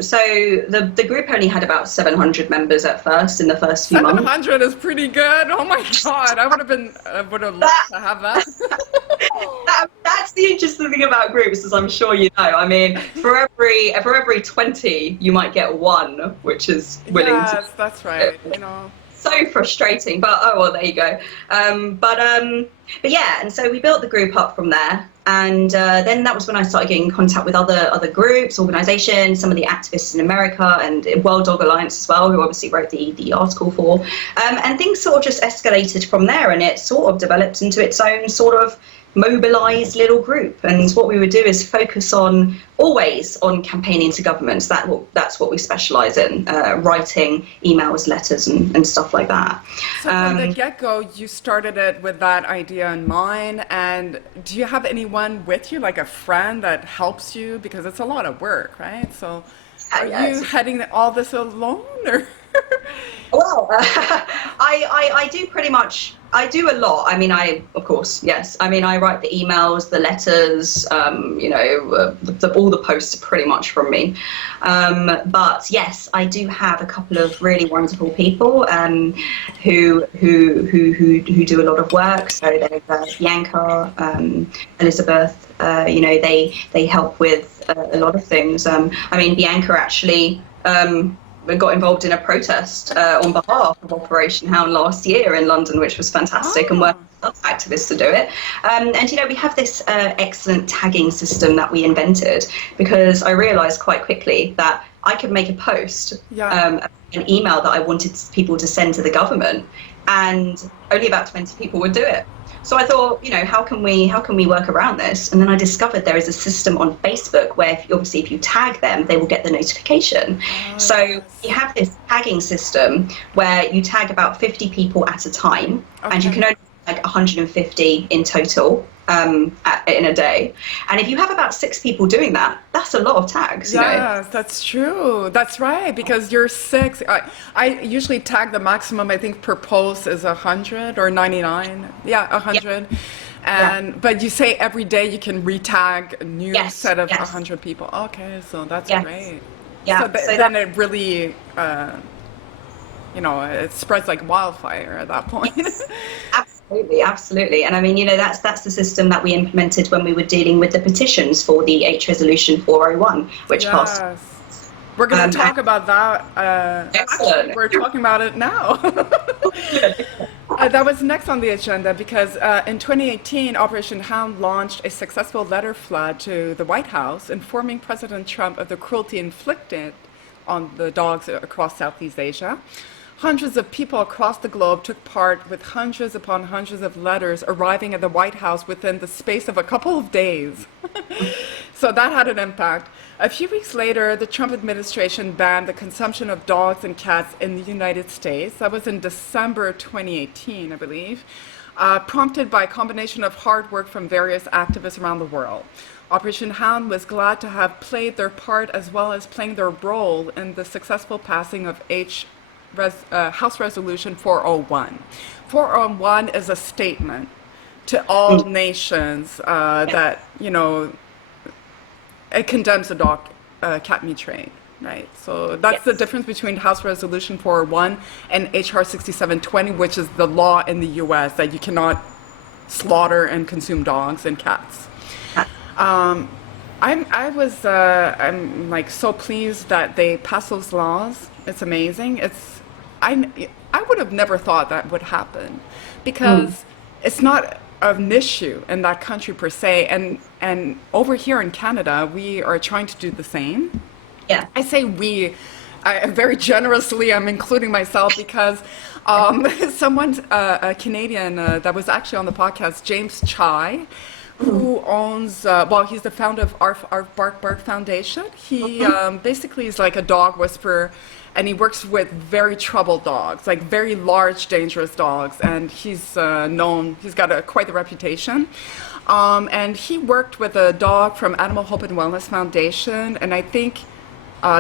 so the group only had about 700 members at first in the first few months. 700 is pretty good. Oh my God, I would have loved to have that. That's the interesting thing about groups, as I'm sure you know. I mean, for every 20, you might get one, which is willing to. Yes, that's right. You know. So frustrating, but oh well, there you go. But yeah, and so we built the group up from there, and then that was when I started getting in contact with other groups, organisations, some of the activists in America and World Dog Alliance as well, who obviously wrote the article for, and things sort of just escalated from there, and it sort of developed into its own sort of mobilised little group. And what we would do is focus always on campaigning to governments. That's what we specialise in, writing emails, letters and stuff like that. So from the get-go, you started it with that idea in mind, and do you have anyone with you, like a friend that helps you? Because it's a lot of work, right? So are you heading all this alone, or? Well, I do pretty much. I do a lot. I mean, of course, yes. I mean, I write the emails, the letters, you know, all the posts are pretty much from me. But yes, I do have a couple of really wonderful people who do a lot of work. So there's Bianca, Elizabeth. You know, they help with a lot of things. I mean, Bianca actually. Got involved in a protest on behalf of Operation Hound last year in London, which was fantastic, and worked with other activists to do it. And, you know, we have this excellent tagging system that we invented, because I realised quite quickly that I could make a post, an email that I wanted people to send to the government, and only about 20 people would do it. So I thought, you know, how can we work around this? And then I discovered there is a system on Facebook where if you tag them, they will get the notification. So you have this tagging system where you tag about 50 people at a time, and you can only tag 150 in total in a day. And if you have about 6 people doing that, that's a lot of tags. Yes, you know? That's true. That's right, because you're 6. I usually tag the maximum, I think, per post is 100 or 99. Yeah, 100. And but you say every day you can retag a new set of 100 people. Okay, so that's great. Yeah. So then it really, you know, it spreads like wildfire at that point. Absolutely. And I mean, you know, that's the system that we implemented when we were dealing with the petitions for the H Resolution 401, which passed. We're going to talk about that. Actually, we're talking about it now. That was next on the agenda because in 2018, Operation Hound launched a successful letter flood to the White House informing President Trump of the cruelty inflicted on the dogs across Southeast Asia. Hundreds of people across the globe took part, with hundreds upon hundreds of letters arriving at the White House within the space of a couple of days. So that had an impact. A few weeks later, the Trump administration banned the consumption of dogs and cats in the United States. That was in December 2018, I believe, prompted by a combination of hard work from various activists around the world. Operation Hound was glad to have played their part as well as playing their role in the successful passing of House Resolution 401. 401 is a statement to all nations that, it condemns the dog cat meat trade, right? So that's the difference between House Resolution 401 and HR 6720, which is the law in the US that you cannot slaughter and consume dogs and cats. I'm like so pleased that they passed those laws. It's amazing. I would have never thought that would happen because it's not an issue in that country per se, and over here in Canada we are trying to do the same. Yeah. I say we, very generously, I'm including myself because someone, a Canadian that was actually on the podcast, James Chai, who owns, he's the founder of Arf Bark Bark Foundation. He basically is like a dog whisperer, and he works with very troubled dogs, like very large, dangerous dogs. And he's he's got quite the reputation. And he worked with a dog from Animal Hope and Wellness Foundation, and I think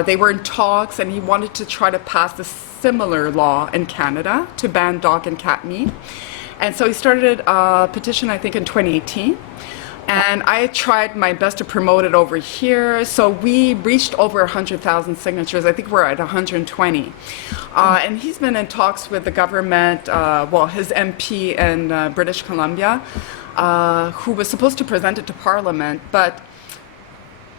they were in talks, and he wanted to try to pass a similar law in Canada to ban dog and cat meat. And so he started a petition, I think, in 2018. And I tried my best to promote it over here. So we reached over 100,000 signatures. I think we're at 120. And he's been in talks with the government, his MP in British Columbia, who was supposed to present it to Parliament. But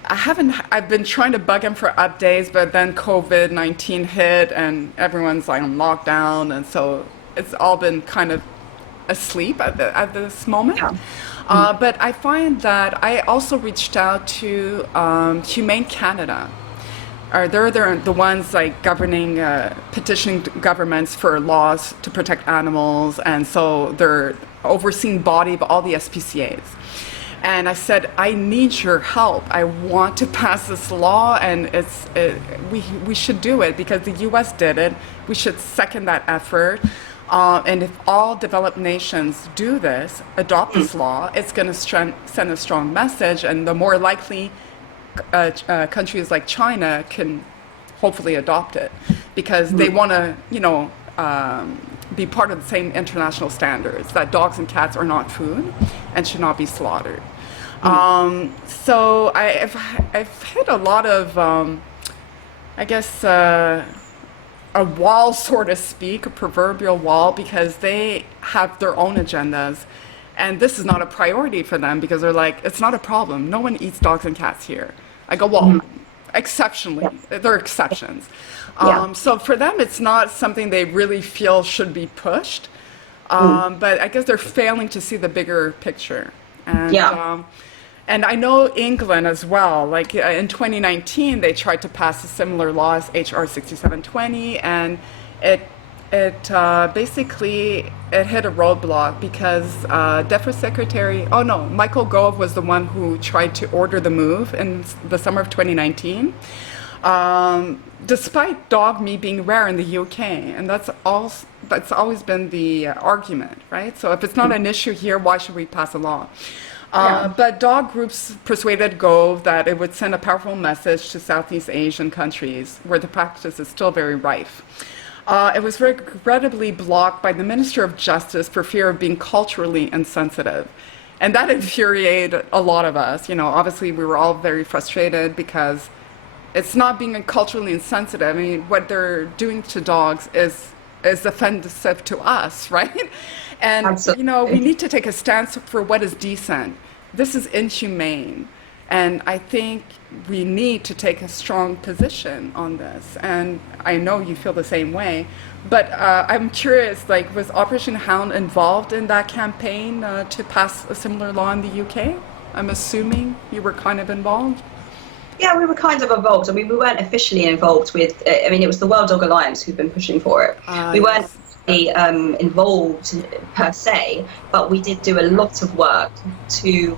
I've been trying to bug him for updates, but then COVID-19 hit and everyone's like on lockdown. And so it's all been kind of asleep at this moment. Yeah. But I find that I also reached out to Humane Canada. They're the ones like governing, petitioning governments for laws to protect animals, and so they're overseeing body of all the SPCAs. And I said, I need your help. I want to pass this law, and we should do it because the U.S. did it. We should second that effort. And if all developed nations do this, adopt this law, it's going to send a strong message, and the more likely countries like China can hopefully adopt it because they want to, be part of the same international standards that dogs and cats are not food and should not be slaughtered. So I've hit a lot of, a wall, so to speak, a proverbial wall, because they have their own agendas. And this is not a priority for them because they're like, it's not a problem. No one eats dogs and cats here. I go, well, exceptionally, there are exceptions. So for them, it's not something they really feel should be pushed. But I guess they're failing to see the bigger picture. And, and I know England as well, like in 2019, they tried to pass a similar law as HR 6720, and it basically hit a roadblock because DEFRA Secretary, Michael Gove was the one who tried to order the move in the summer of 2019, despite dog meat being rare in the UK, and that's always been the argument, right? So if it's not an issue here, why should we pass a law? But dog groups persuaded Gove that it would send a powerful message to Southeast Asian countries where the practice is still very rife. It was regrettably blocked by the Minister of Justice for fear of being culturally insensitive. And that infuriated a lot of us. Obviously we were all very frustrated because it's not being culturally insensitive. I mean, what they're doing to dogs is offensive to us, right? And, Absolutely. We need to take a stance for what is decent. This is inhumane. And I think we need to take a strong position on this. And I know you feel the same way. But I'm curious, like, was Operation Hound involved in that campaign to pass a similar law in the UK? I'm assuming you were kind of involved. Yeah, we were kind of involved. I mean, we weren't officially involved with, I mean, it was the World Dog Alliance who've been pushing for it. We weren't Yes. actually, involved per se, but we did do a lot of work to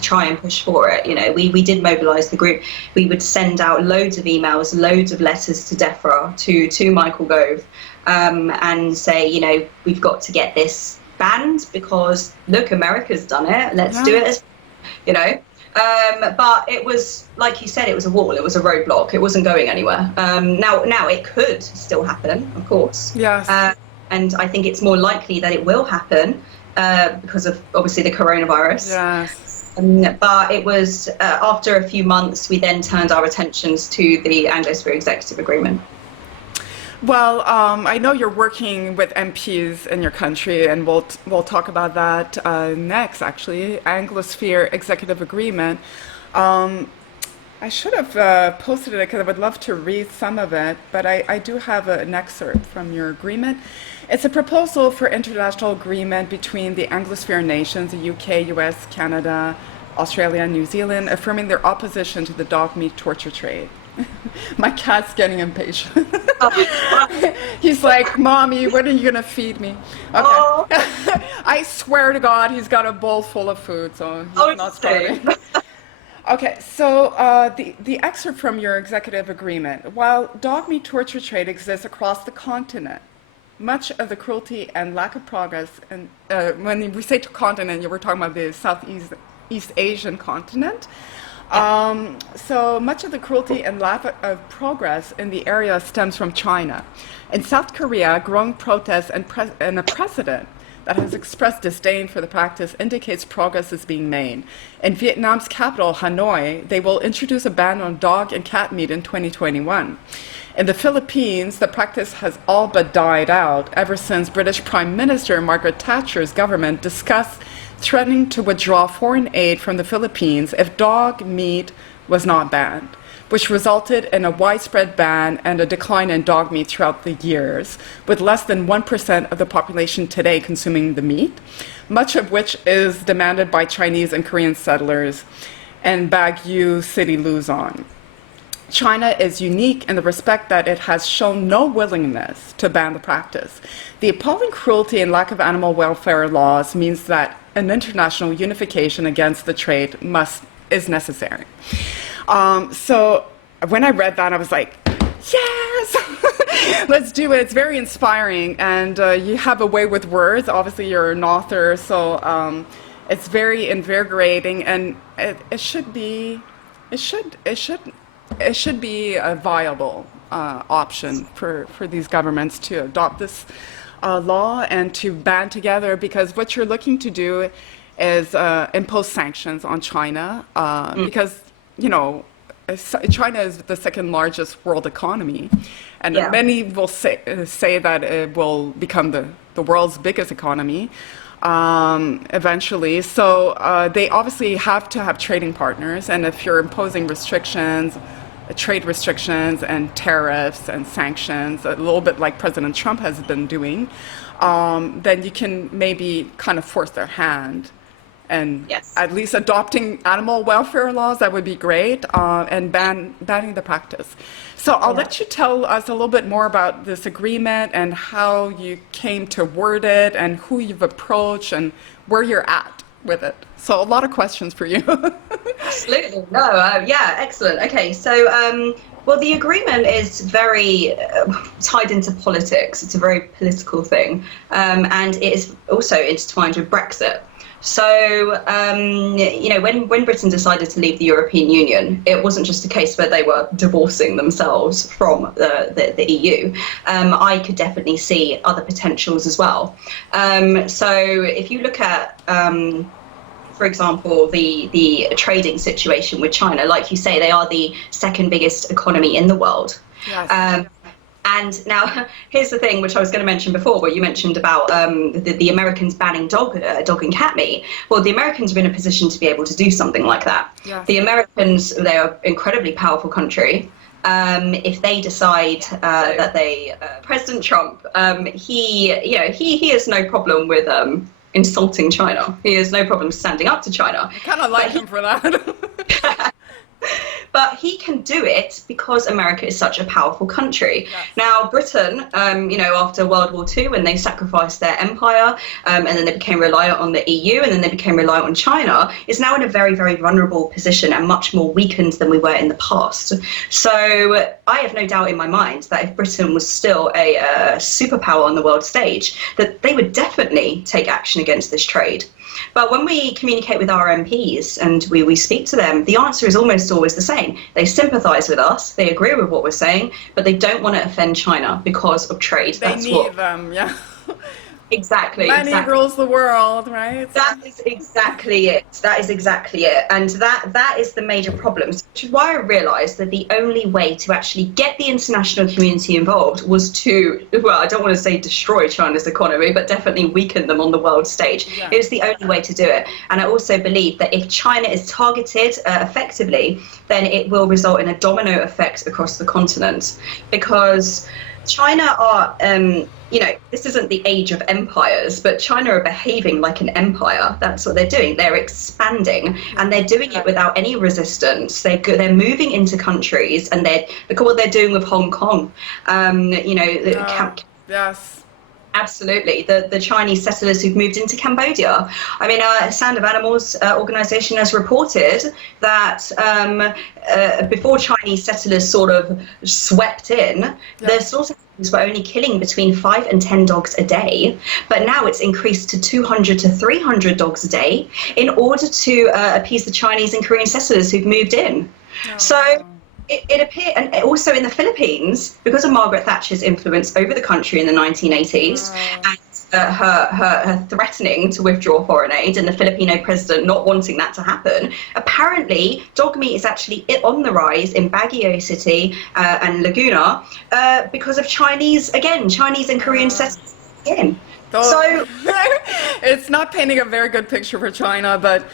try and push for it. You know, we did mobilise the group. We would send out loads of emails, loads of letters to DEFRA, to Michael Gove, and say, you know, we've got to get this banned because, look, America's done it. Let's do it, you know. But it was, like you said, it was a wall. It was a roadblock. It wasn't going anywhere. Now it could still happen, of course. Yes. And I think it's more likely that it will happen because of obviously the coronavirus. Yes. But it was after a few months, we then turned our attentions to the Anglosphere Executive Agreement. Well, I know you're working with MPs in your country, and we'll talk about that next, actually. Anglosphere Executive Agreement. I should have posted it because I would love to read some of it, but I do have an excerpt from your agreement. It's a proposal for international agreement between the Anglosphere nations, the UK, US, Canada, Australia, and New Zealand, affirming their opposition to the dog meat torture trade. My cat's getting impatient. He's like, Mommy, when are you going to feed me? Okay. I swear to God, he's got a bowl full of food, so he's not starving. Okay, so the excerpt from your executive agreement. While dog meat torture trade exists across the continent, much of the cruelty and lack of progress, and when we say continent, we're talking about the Southeast Asian continent. So much of the cruelty and lack of progress in the area stems from China. In South Korea, growing protests and a precedent that has expressed disdain for the practice indicates progress is being made. In Vietnam's capital, Hanoi, they will introduce a ban on dog and cat meat in 2021. In the Philippines, the practice has all but died out ever since British Prime Minister Margaret Thatcher's government discussed threatening to withdraw foreign aid from the Philippines if dog meat was not banned, which resulted in a widespread ban and a decline in dog meat throughout the years, with less than 1% of the population today consuming the meat, much of which is demanded by Chinese and Korean settlers in Baguio City, Luzon. China is unique in the respect that it has shown no willingness to ban the practice. The appalling cruelty and lack of animal welfare laws means that an international unification against the trade is necessary. So when I read that, I was like, yes, let's do it. It's very inspiring, and you have a way with words. Obviously, you're an author, so it's very invigorating, and it should be a viable option for these governments to adopt this law and to band together, because what you're looking to do is impose sanctions on China because, you know, China is the second largest world economy, and many will say that it will become the world's biggest economy eventually. So they obviously have to have trading partners, and if you're imposing restrictions, trade restrictions and tariffs and sanctions, a little bit like President Trump has been doing, then you can maybe kind of force their hand. And at least adopting animal welfare laws, that would be great, and banning the practice. So I'll let you tell us a little bit more about this agreement and how you came to word it and who you've approached and where you're at with it. So a lot of questions for you. Absolutely. No, excellent. Okay, so well, the agreement is very tied into politics. It's a very political thing, and it is also intertwined with Brexit. So, you know, when Britain decided to leave the European Union, it wasn't just a case where they were divorcing themselves from the EU. I could definitely see other potentials as well. So if you look at, for example, the trading situation with China, like you say, they are the second biggest economy in the world. Yes. And now, here's the thing, which I was going to mention before, what you mentioned about the Americans banning dog and cat meat. Well, the Americans are in a position to be able to do something like that. Yeah. The Americans, they're an incredibly powerful country. If they decide that President Trump, he has no problem with insulting China. He has no problem standing up to China. I kind of like him for that. But he can do it because America is such a powerful country. Yes. Now, Britain, after World War II, when they sacrificed their empire, and then they became reliant on the EU, and then they became reliant on China, is now in a very, very vulnerable position and much more weakened than we were in the past. So I have no doubt in my mind that if Britain was still a superpower on the world stage, that they would definitely take action against this trade. But when we communicate with our MPs and we speak to them, the answer is almost always the same. They sympathise with us, they agree with what we're saying, but they don't want to offend China because of trade. They need them, yeah. Exactly. Money rules the world, right? That is exactly it. That is exactly it. And that is the major problem. Which is why I realised that the only way to actually get the international community involved was to, well, I don't want to say destroy China's economy, but definitely weaken them on the world stage. Yeah. It was the only way to do it. And I also believe that if China is targeted effectively, then it will result in a domino effect across the continent. Because China are, this isn't the age of empires, but China are behaving like an empire. That's what they're doing. They're expanding, and they're doing it without any resistance. They're moving into countries, and look at what they're doing with Hong Kong. Yes. Absolutely. The Chinese settlers who've moved into Cambodia. I mean, Sound of Animals organization has reported that before Chinese settlers sort of swept in, the slaughter were only killing between 5 and 10 dogs a day. But now it's increased to 200 to 300 dogs a day in order to appease the Chinese and Korean settlers who've moved in. Oh. So it appeared, and also in the Philippines, because of Margaret Thatcher's influence over the country in the 1980s, and her threatening to withdraw foreign aid, and the Filipino president not wanting that to happen, apparently dog meat is actually on the rise in Baguio City and Laguna because of Chinese and Korean settlers again. So it's not painting a very good picture for China, but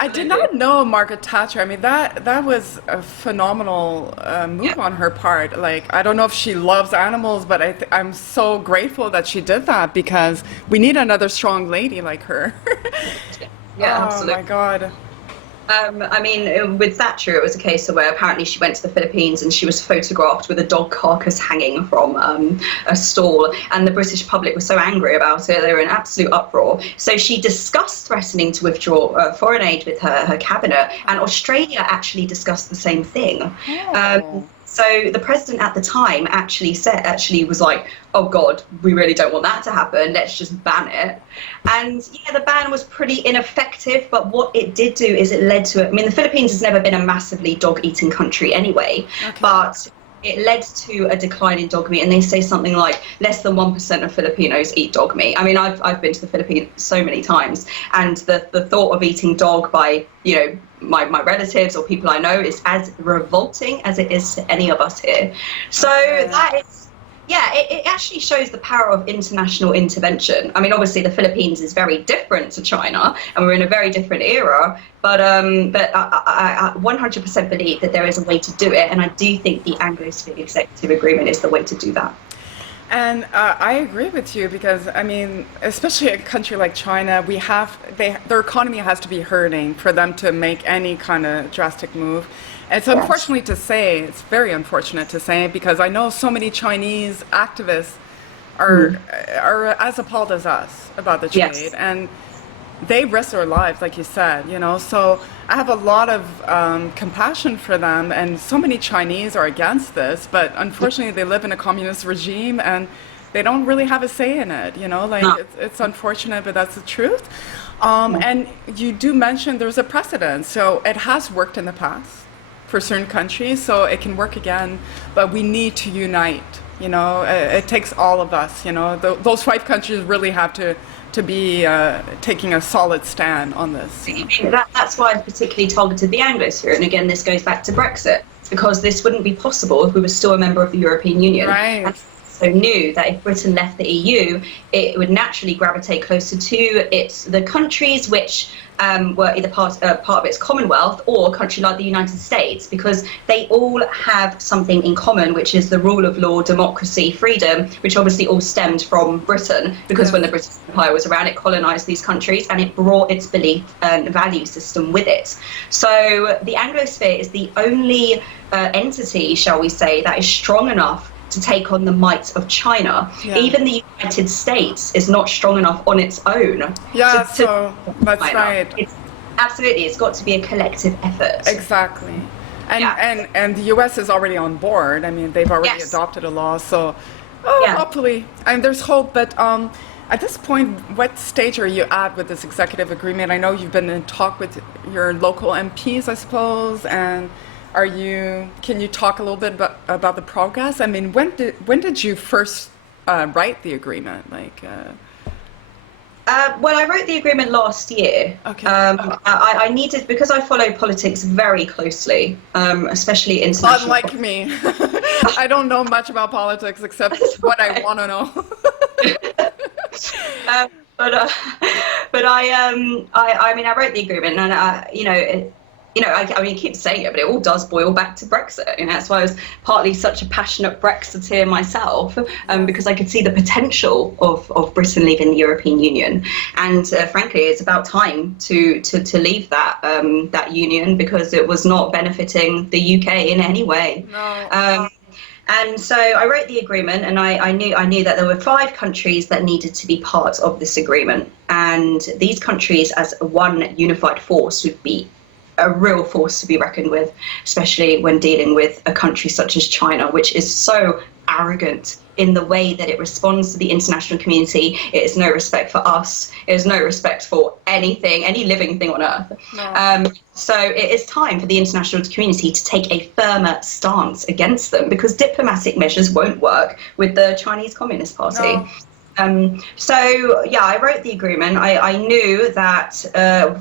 I did not know Margaret Thatcher. I mean, that was a phenomenal move on her part. Like, I don't know if she loves animals, but I'm so grateful that she did that, because we need another strong lady like her. Yeah, absolutely. Oh my God. I mean, with Thatcher, it was a case of where apparently she went to the Philippines and she was photographed with a dog carcass hanging from a stall, and the British public was so angry about it, they were in absolute uproar. So she discussed threatening to withdraw foreign aid with her cabinet, and Australia actually discussed the same thing. So the president at the time actually was like, oh God, we really don't want that to happen. Let's just ban it. And yeah, the ban was pretty ineffective. But what it did do is it led to, I mean, the Philippines has never been a massively dog-eating country anyway, but it led to a decline in dog meat. And they say something like less than 1% of Filipinos eat dog meat. I mean, I've been to the Philippines so many times, and the thought of eating dog by, my relatives or people I know is as revolting as it is to any of us here. So that is, it actually shows the power of international intervention. I mean, obviously the Philippines is very different to China, and we're in a very different era, but I 100% believe that there is a way to do it, and I do think the Anglosphere Executive Agreement is the way to do that. And I agree with you, because, I mean, especially a country like China, their economy has to be hurting for them to make any kind of drastic move. And it's it's very unfortunate to say, because I know so many Chinese activists are as appalled as us about the trade. And they risk their lives, like you said, so I have a lot of compassion for them, and so many Chinese are against this, but unfortunately they live in a communist regime and they don't really have a say in it, it's unfortunate, but that's the truth. And you do mention there's a precedent, so it has worked in the past for certain countries, so it can work again, but we need to unite. It takes all of us, those 5 countries really have to to be taking a solid stand on this. That's why I've particularly targeted the Anglosphere. And again, this goes back to Brexit, because this wouldn't be possible if we were still a member of the European Union. Right. So knew that if Britain left the EU, it would naturally gravitate closer to the countries which were either part of its Commonwealth or a country like the United States, because they all have something in common, which is the rule of law, democracy, freedom, which obviously all stemmed from Britain, because when the British Empire was around, it colonized these countries and it brought its belief and value system with it. So the Anglosphere is the only entity, shall we say, that is strong enough to take on the might of China. Yeah. Even the United States is not strong enough on its own. Yeah, so that's China. Right. It's got to be a collective effort. Exactly. And the US is already on board. I mean, they've already adopted a law, so hopefully, there's hope. But at this point, what stage are you at with this executive agreement? I know you've been in talk with your local MPs, I suppose, and can you talk a little bit about the progress? I mean, when did you first write the agreement? Well, I wrote the agreement last year. Okay. I needed, because I follow politics very closely, especially international. Unlike me, I don't know much about politics except what I want to know. But I wrote the agreement, and I keep saying it, but it all does boil back to Brexit. And that's why I was partly such a passionate Brexiteer myself, because I could see the potential of Britain leaving the European Union. And frankly, it's about time to leave that union, because it was not benefiting the UK in any way. No. And so I wrote the agreement, and I knew that there were 5 countries that needed to be part of this agreement. And these countries, as one unified force, would be a real force to be reckoned with, especially when dealing with a country such as China, which is so arrogant in the way that it responds to the international community. It has no respect for us. It has no respect for anything, any living thing on earth. No. So it is time for the international community to take a firmer stance against them, because diplomatic measures won't work with the Chinese Communist Party. No. I wrote the agreement. I knew that,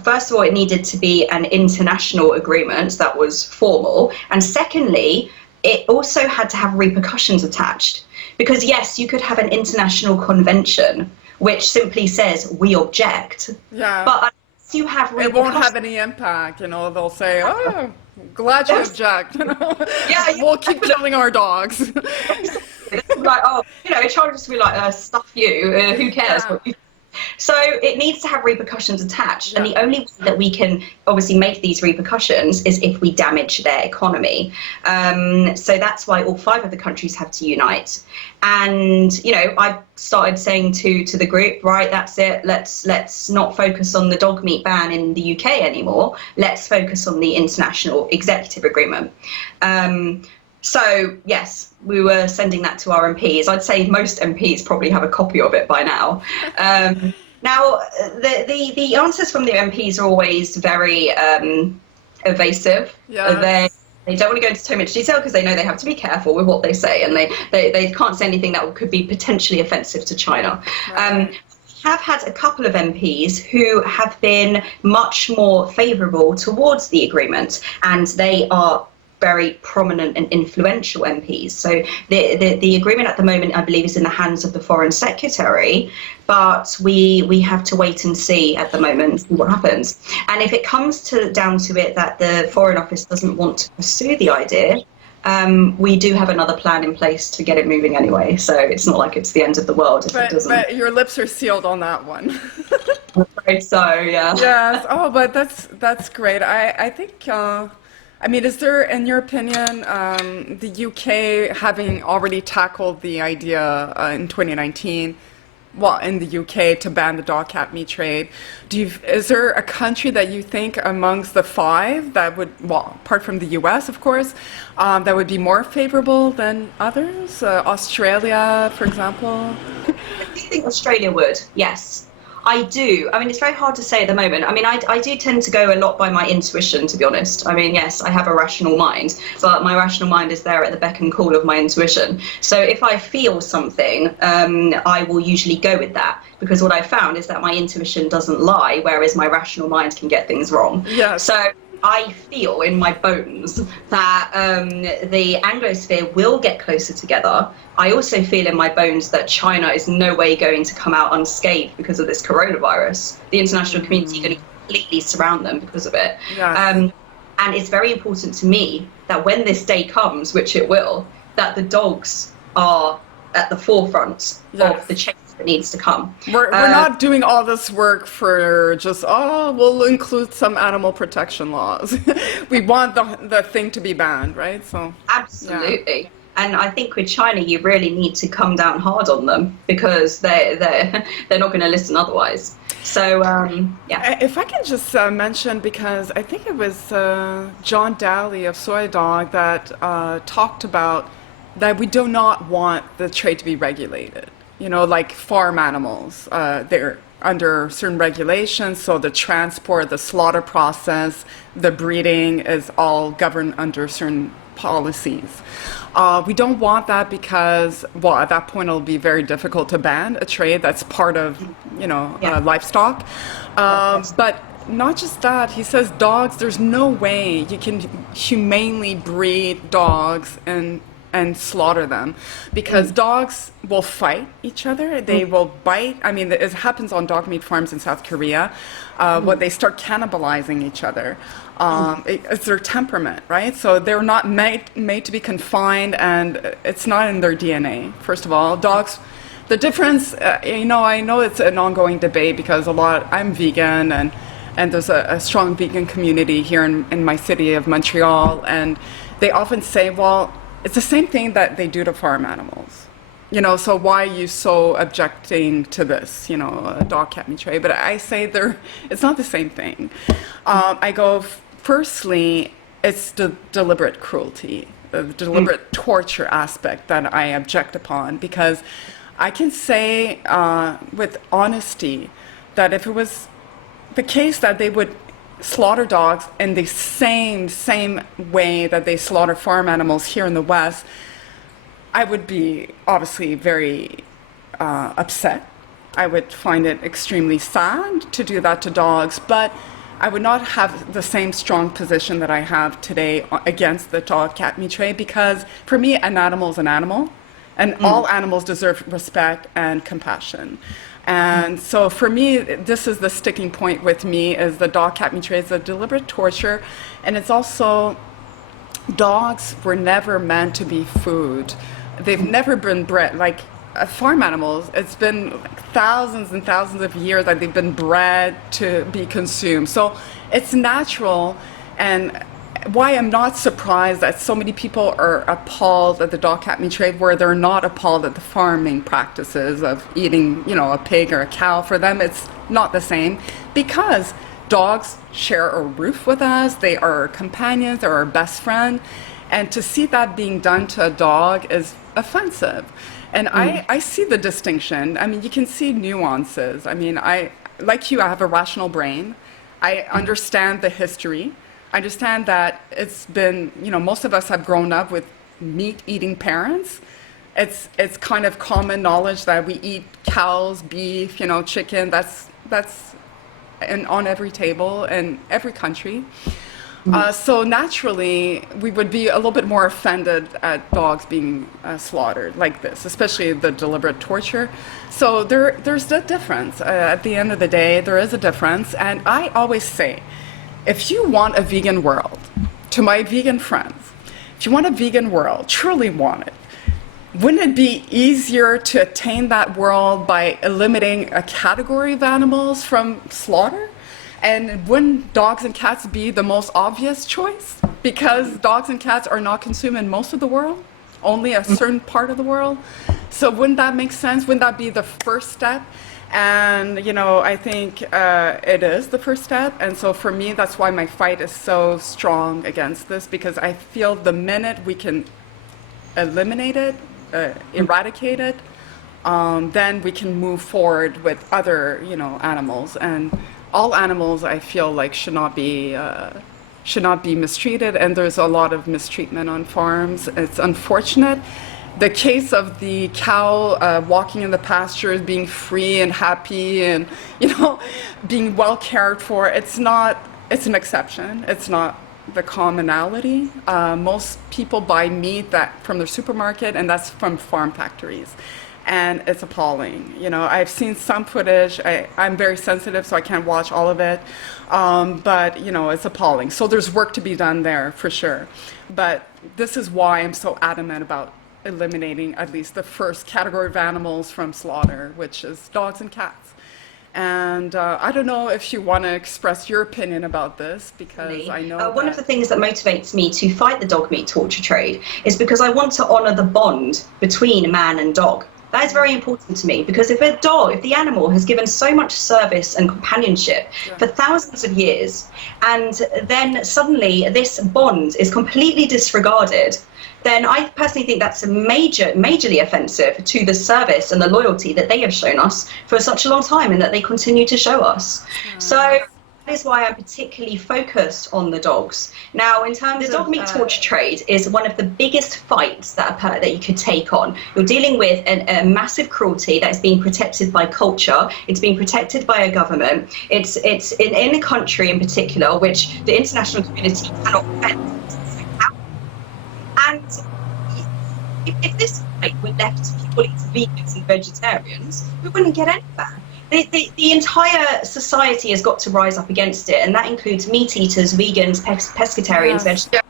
first of all, it needed to be an international agreement that was formal. And secondly, it also had to have repercussions attached. Because, yes, you could have an international convention which simply says, we object. Yeah. But unless you have repercussions, it won't have any impact. They'll say, oh, glad you object. Yeah, we'll keep killing our dogs. Like, it charges to be like, stuff you, who cares what you. So it needs to have repercussions attached. Yeah. And the only way that we can obviously make these repercussions is if we damage their economy. So that's why all 5 of the countries have to unite. And, I started saying to the group, right, that's it. Let's not focus on the dog meat ban in the UK anymore. Let's focus on the international executive agreement. So, yes, we were sending that to our MPs. I'd say most MPs probably have a copy of it by now. Now, the answers from the MPs are always very evasive. Yeah. They don't want to go into too much detail because they know they have to be careful with what they say, and they can't say anything that could be potentially offensive to China. Right. Have had a couple of MPs who have been much more favourable towards the agreement, and they are very prominent and influential MPs. So the agreement at the moment, I believe, is in the hands of the Foreign Secretary, but we have to wait and see at the moment what happens. And if it comes down to it that the Foreign Office doesn't want to pursue the idea, we do have another plan in place to get it moving anyway. So it's not like it's the end of the world if it doesn't. But your lips are sealed on that one. I'm afraid so, yeah. Yes. Oh, but that's great. I think. Is there, in your opinion, the UK having already tackled the idea in 2019, in the UK to ban the dog cat meat trade, is there a country that you think amongst the 5 that would, apart from the US, of course, that would be more favorable than others? Australia, for example? I do think Australia would, yes. I do. I mean, it's very hard to say at the moment. I mean, I do tend to go a lot by my intuition, to be honest. I mean, yes, I have a rational mind, but my rational mind is there at the beck and call of my intuition. So if I feel something, I will usually go with that, because what I found is that my intuition doesn't lie, whereas my rational mind can get things wrong. Yes. So I feel in my bones that the Anglosphere will get closer together. I also feel in my bones that China is no way going to come out unscathed because of this coronavirus. The international community is going to completely surround them because of it. Yes. And it's very important to me that when this day comes, which it will, that the dogs are at the forefront of the change that needs to come. We're not doing all this work for just, we'll include some animal protection laws. We want the thing to be banned, right? So absolutely. Yeah. And I think with China, you really need to come down hard on them, because they're not going to listen otherwise. So, yeah. If I can just mention, because I think it was John Daly of Soy Dog that talked about that we do not want the trade to be regulated. You know, like farm animals, they're under certain regulations, so the transport, the slaughter process, the breeding is all governed under certain policies. We don't want that because, well, at that point it'll be very difficult to ban a trade that's part of, livestock. But not just that, he says dogs, there's no way you can humanely breed dogs and slaughter them, because dogs will fight each other. They will bite. I mean, it happens on dog meat farms in South Korea, where they start cannibalizing each other. It's their temperament, right? So they're not made to be confined, and it's not in their DNA. First of all, dogs. The difference, I know it's an ongoing debate, because I'm vegan, and there's a strong vegan community here in my city of Montreal, and they often say, well, it's the same thing that they do to farm animals. So why are you so objecting to this, a dog cat meat trade? But I say it's not the same thing. I go, firstly, it's the deliberate cruelty, the deliberate torture aspect that I object upon, because I can say with honesty that if it was the case that they would slaughter dogs in the same way that they slaughter farm animals here in the West, I would be obviously very upset. I would find it extremely sad to do that to dogs, but I would not have the same strong position that I have today against the dog cat meat trade, because for me, an animal is an animal, and all animals deserve respect and compassion. And so for me, this is the sticking point with me, is the dog cat meat trade is a deliberate torture. And it's also, dogs were never meant to be food. They've never been bred, like farm animals, it's been like thousands and thousands of years that they've been bred to be consumed. So it's natural, and why I'm not surprised that so many people are appalled at the dog cat meat trade, where they're not appalled at the farming practices of eating, a pig or a cow. For them, it's not the same, because dogs share a roof with us. They are our companions, they're our best friend. And to see that being done to a dog is offensive. And I see the distinction. I mean, you can see nuances. I mean, like you, I have a rational brain. I understand the history. I understand that it's been, most of us have grown up with meat-eating parents. It's kind of common knowledge that we eat cows, beef, chicken. That's on every table in every country. So naturally, we would be a little bit more offended at dogs being slaughtered like this, especially the deliberate torture. So there's a difference. At the end of the day, there is a difference. And I always say, if you want a vegan world, to my vegan friends, if you want a vegan world, truly want it, wouldn't it be easier to attain that world by eliminating a category of animals from slaughter? And wouldn't dogs and cats be the most obvious choice? Because dogs and cats are not consumed in most of the world, only a certain part of the world. So wouldn't that make sense? Wouldn't that be the first step? And, I think it is the first step. And so for me, that's why my fight is so strong against this, because I feel the minute we can eliminate it, eradicate it, then we can move forward with other, animals. And all animals, I feel like, should not be mistreated. And there's a lot of mistreatment on farms. It's unfortunate. The case of the cow walking in the pastures, being free and happy, and being well cared for. It's an exception. It's not the commonality. Most people buy meat from their supermarket, and that's from farm factories. And it's appalling. I've seen some footage. I'm very sensitive, so I can't watch all of it. But, it's appalling. So there's work to be done there, for sure. But this is why I'm so adamant about eliminating at least the first category of animals from slaughter, which is dogs and cats. And I don't know if you want to express your opinion about this, because I know one of the things that motivates me to fight the dog meat torture trade is because I want to honour the bond between man and dog. That is very important to me, because if the animal has given so much service and companionship for thousands of years, and then suddenly this bond is completely disregarded, then I personally think that's majorly offensive to the service and the loyalty that they have shown us for such a long time, and that they continue to show us. So that is why I'm particularly focused on the dogs. Now, in terms of the dog meat torture trade, is one of the biggest fights that you could take on. You're dealing with a massive cruelty that is being protected by culture. It's being protected by a government. It's in a country in particular which the international community cannot defend. And if this fight were left to people eating vegans and vegetarians, we wouldn't get anywhere. The entire society has got to rise up against it, and that includes meat eaters, vegans, pescatarians, vegetarians.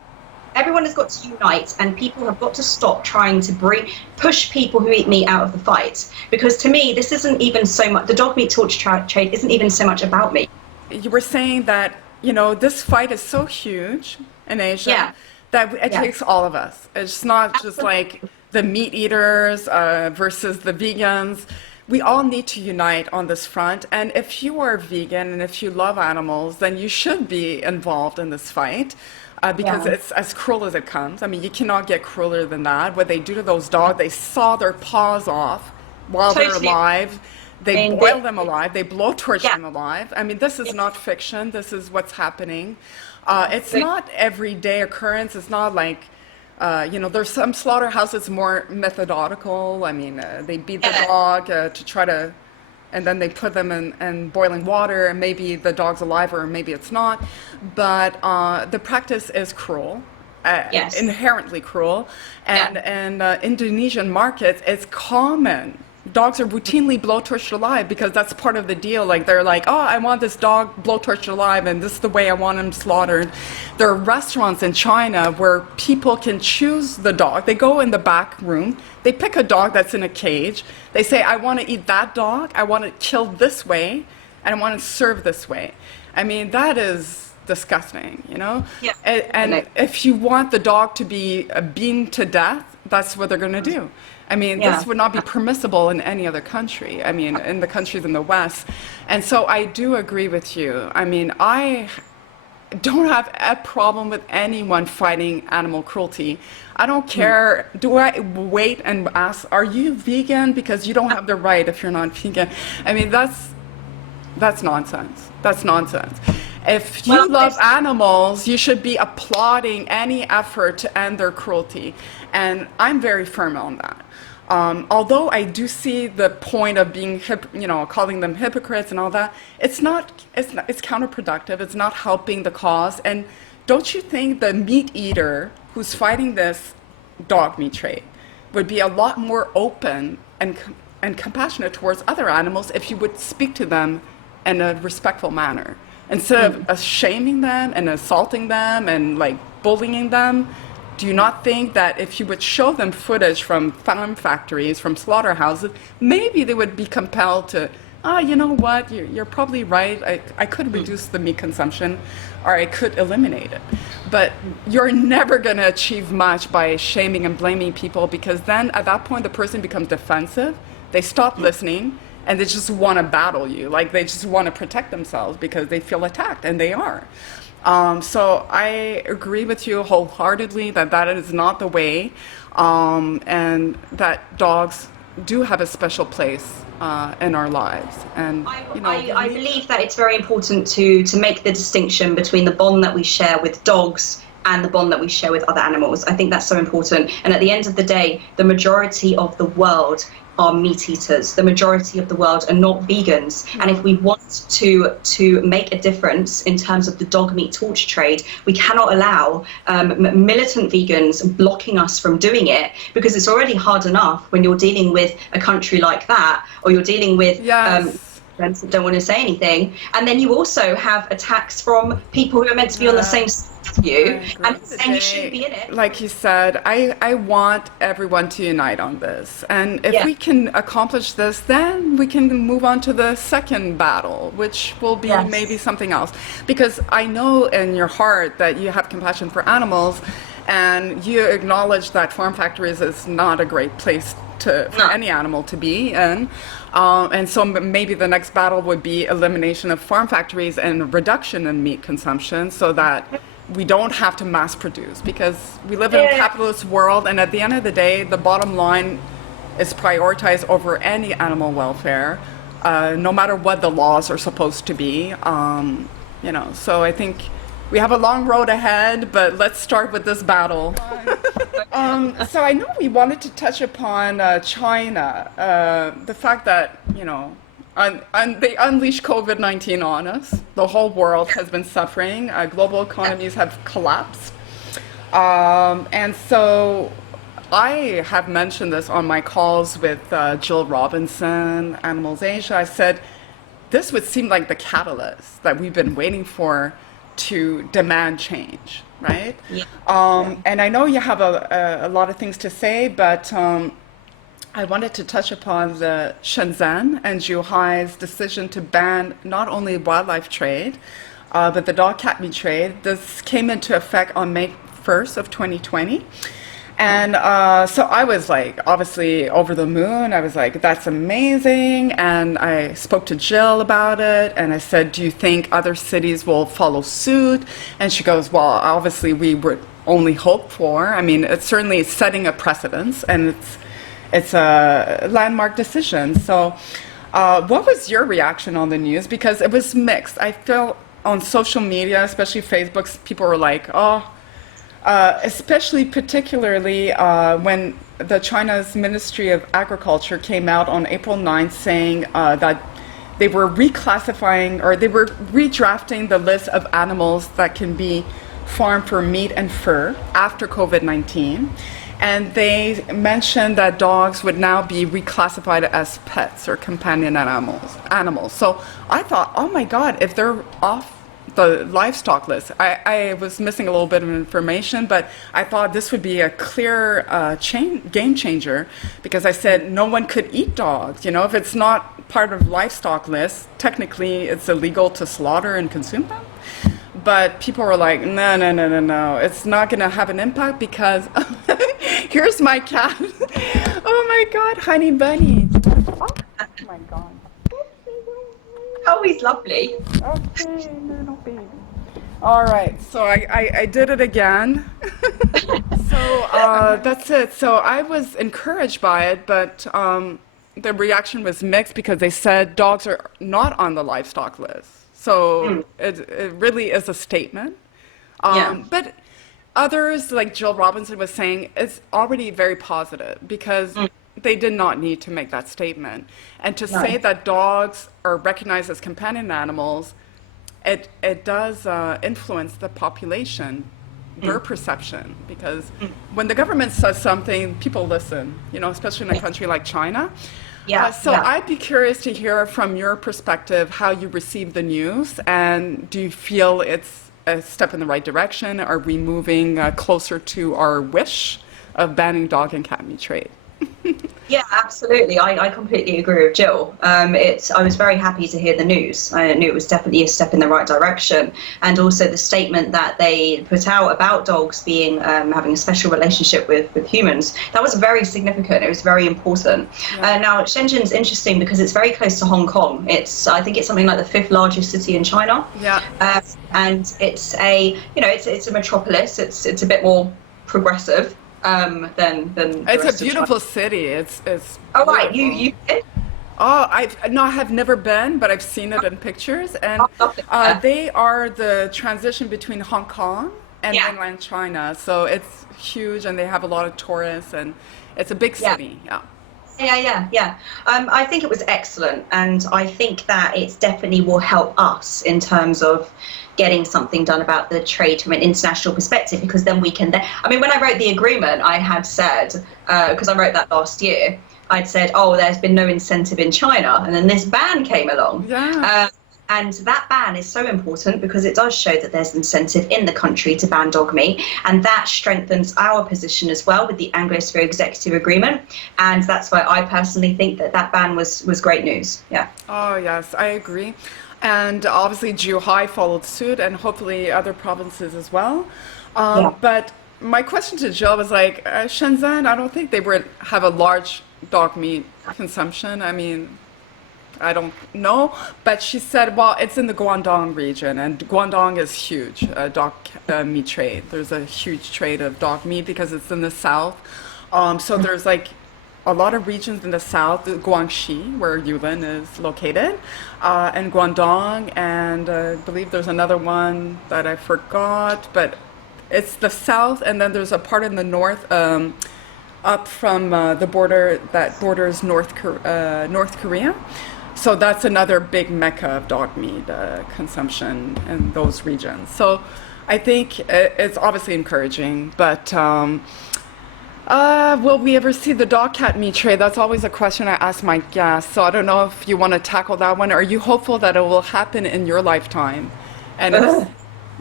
Everyone has got to unite, and people have got to stop trying to push people who eat meat out of the fight. Because to me, this isn't even so much, the dog meat torture trade isn't even so much about me. You were saying that, this fight is so huge in Asia that it takes all of us. It's not just like the meat eaters versus the vegans. We all need to unite on this front. And if you are vegan and if you love animals, then you should be involved in this fight, because it's as cruel as it comes. I mean, you cannot get crueler than that. What they do to those dogs, they saw their paws off while they're alive. They boil them alive. They blowtorch them alive. I mean, this is not fiction. This is what's happening. It's not everyday occurrence. It's not like, there's some slaughterhouses more methodical. I mean, they beat the dog to try to, and then they put them in boiling water, and maybe the dog's alive or maybe it's not. But the practice is cruel, inherently cruel. And in Indonesian markets, it's common. Dogs are routinely blowtorched alive because that's part of the deal. Like, they're like, oh, I want this dog blowtorched alive, and this is the way I want him slaughtered. There are restaurants in China where people can choose the dog. They go in the back room, they pick a dog that's in a cage. They say, I want to eat that dog, I want it killed this way, and I want it served this way. I mean, that is disgusting, Yeah. And if you want the dog to be beaten to death, that's what they're going to do. I mean, this would not be permissible in any other country. I mean, in the countries in the West. And so I do agree with you. I mean, I don't have a problem with anyone fighting animal cruelty. I don't care. Do I wait and ask, are you vegan? Because you don't have the right if you're not vegan. I mean, that's nonsense. That's nonsense. If you love animals, you should be applauding any effort to end their cruelty. And I'm very firm on that. Although I do see the point of being, calling them hypocrites and all that, it's counterproductive. It's not helping the cause. And don't you think the meat eater who's fighting this dog meat trade would be a lot more open and compassionate towards other animals if you would speak to them in a respectful manner, instead of shaming them and assaulting them and like bullying them? Do you not think that if you would show them footage from farm factories, from slaughterhouses, maybe they would be compelled to, you know what, you're probably right, I could reduce the meat consumption, or I could eliminate it. But you're never going to achieve much by shaming and blaming people, because then at that point the person becomes defensive, they stop listening, and they just want to battle you. Like, they just want to protect themselves because they feel attacked, and they are. So I agree with you wholeheartedly that is not the way, and that dogs do have a special place in our lives. And I believe that it's very important to make the distinction between the bond that we share with dogs and the bond that we share with other animals. I think that's so important. And at the end of the day, the majority of the world are meat eaters. The majority of the world are not vegans. And if we want to make a difference in terms of the dog meat torture trade, we cannot allow militant vegans blocking us from doing it, because it's already hard enough when you're dealing with a country like that, or you're dealing with friends that don't want to say anything. And then you also have attacks from people who are meant to be on the same side as you and saying you shouldn't be in it. Like you said, I want everyone to unite on this. And if we can accomplish this, then we can move on to the second battle, which will be maybe something else. Because I know in your heart that you have compassion for animals, and you acknowledge that farm factories is not a great place for any animal to be in. And so maybe the next battle would be elimination of farm factories and reduction in meat consumption, so that we don't have to mass produce, because we live in a capitalist world, and at the end of the day, the bottom line is prioritized over any animal welfare, no matter what the laws are supposed to be. So I think we have a long road ahead, but let's start with this battle. So I know we wanted to touch upon China, the fact that, they unleashed COVID-19 on us. The whole world has been suffering. Global economies have collapsed. And so I have mentioned this on my calls with Jill Robinson, Animals Asia. I said, this would seem like the catalyst that we've been waiting for to demand change, right? And I know you have a lot of things to say, but I wanted to touch upon the Shenzhen and Zhuhai's decision to ban not only wildlife trade, but the dog cat meat trade. This came into effect on May 1st of 2020. And so I was like, obviously over the moon. I was like, that's amazing. And I spoke to Jill about it. And I said, do you think other cities will follow suit? And she goes, well, obviously we would only hope for. I mean, it's certainly setting a precedence, and it's a landmark decision. So what was your reaction on the news? Because it was mixed. I felt on social media, especially Facebook, people were like, especially particularly when the China's Ministry of Agriculture came out on April 9th saying that they were reclassifying, or they were redrafting the list of animals that can be farmed for meat and fur after COVID-19. And they mentioned that dogs would now be reclassified as pets or companion animals. So I thought, oh my God, if they're off the livestock list. I was missing a little bit of information, but I thought this would be a clear game changer, because I said no one could eat dogs. If it's not part of livestock list, technically it's illegal to slaughter and consume them. But people were like, no, it's not going to have an impact, because here's my cat. Oh my God, honey bunny. Oh my God. Oh, he's lovely. Okay, little baby. All right, so I did it again. So that's it. So I was encouraged by it, but the reaction was mixed, because they said dogs are not on the livestock list. So it really is a statement. But others, like Jill Robinson was saying, it's already very positive, because they did not need to make that statement. And to say that dogs are recognized as companion animals, it does influence the population, their perception, because when the government says something, people listen, especially in a country like China. I'd be curious to hear from your perspective how you receive the news, and do you feel it's a step in the right direction? Are we moving closer to our wish of banning dog and cat meat trade? Yeah, absolutely. I completely agree with Jill. I was very happy to hear the news. I knew it was definitely a step in the right direction, and also the statement that they put out about dogs being having a special relationship with humans. That was very significant. It was very important. Now, Shenzhen's interesting because it's very close to Hong Kong. I think it's something like the 5th largest city in China. And it's a metropolis. It's a bit more progressive. than the It's a rest of China. beautiful city. It's Oh right, beautiful. you did? Oh, I have never been, but I've seen it in pictures, and Oh, lovely. Yeah. they are the transition between Hong Kong and Yeah. mainland China. So it's huge, and they have a lot of tourists, and it's a big Yeah. city. Yeah. Yeah. I think it was excellent, and I think that it definitely will help us in terms of getting something done about the trade from an international perspective, because then we can. I mean, when I wrote the agreement, I had said, because I wrote that last year, I'd said, oh, there's been no incentive in China, and then this ban came along. Yeah. And that ban is so important because it does show that there's incentive in the country to ban dog meat. And that strengthens our position as well with the Anglosphere Executive Agreement. And that's why I personally think that that ban was great news. Yeah. Oh, yes, I agree. And obviously, Zhuhai followed suit, and hopefully other provinces as well. Yeah. But my question to Jill was like, Shenzhen, I don't think they would have a large dog meat consumption. I mean, I don't know, but she said, well, it's in the Guangdong region, and Guangdong is huge, dog meat trade. There's a huge trade of dog meat because it's in the south. So there's like a lot of regions in the south, Guangxi, where Yulin is located, and Guangdong, and I believe there's another one that I forgot, but it's the south, and then there's a part in the north, up from the border that borders North Korea. So that's another big mecca of dog meat consumption in those regions. So I think it's obviously encouraging, but will we ever see the dog cat meat trade? That's always a question I ask my guests. So I don't know if you want to tackle that one. Are you hopeful that it will happen in your lifetime? And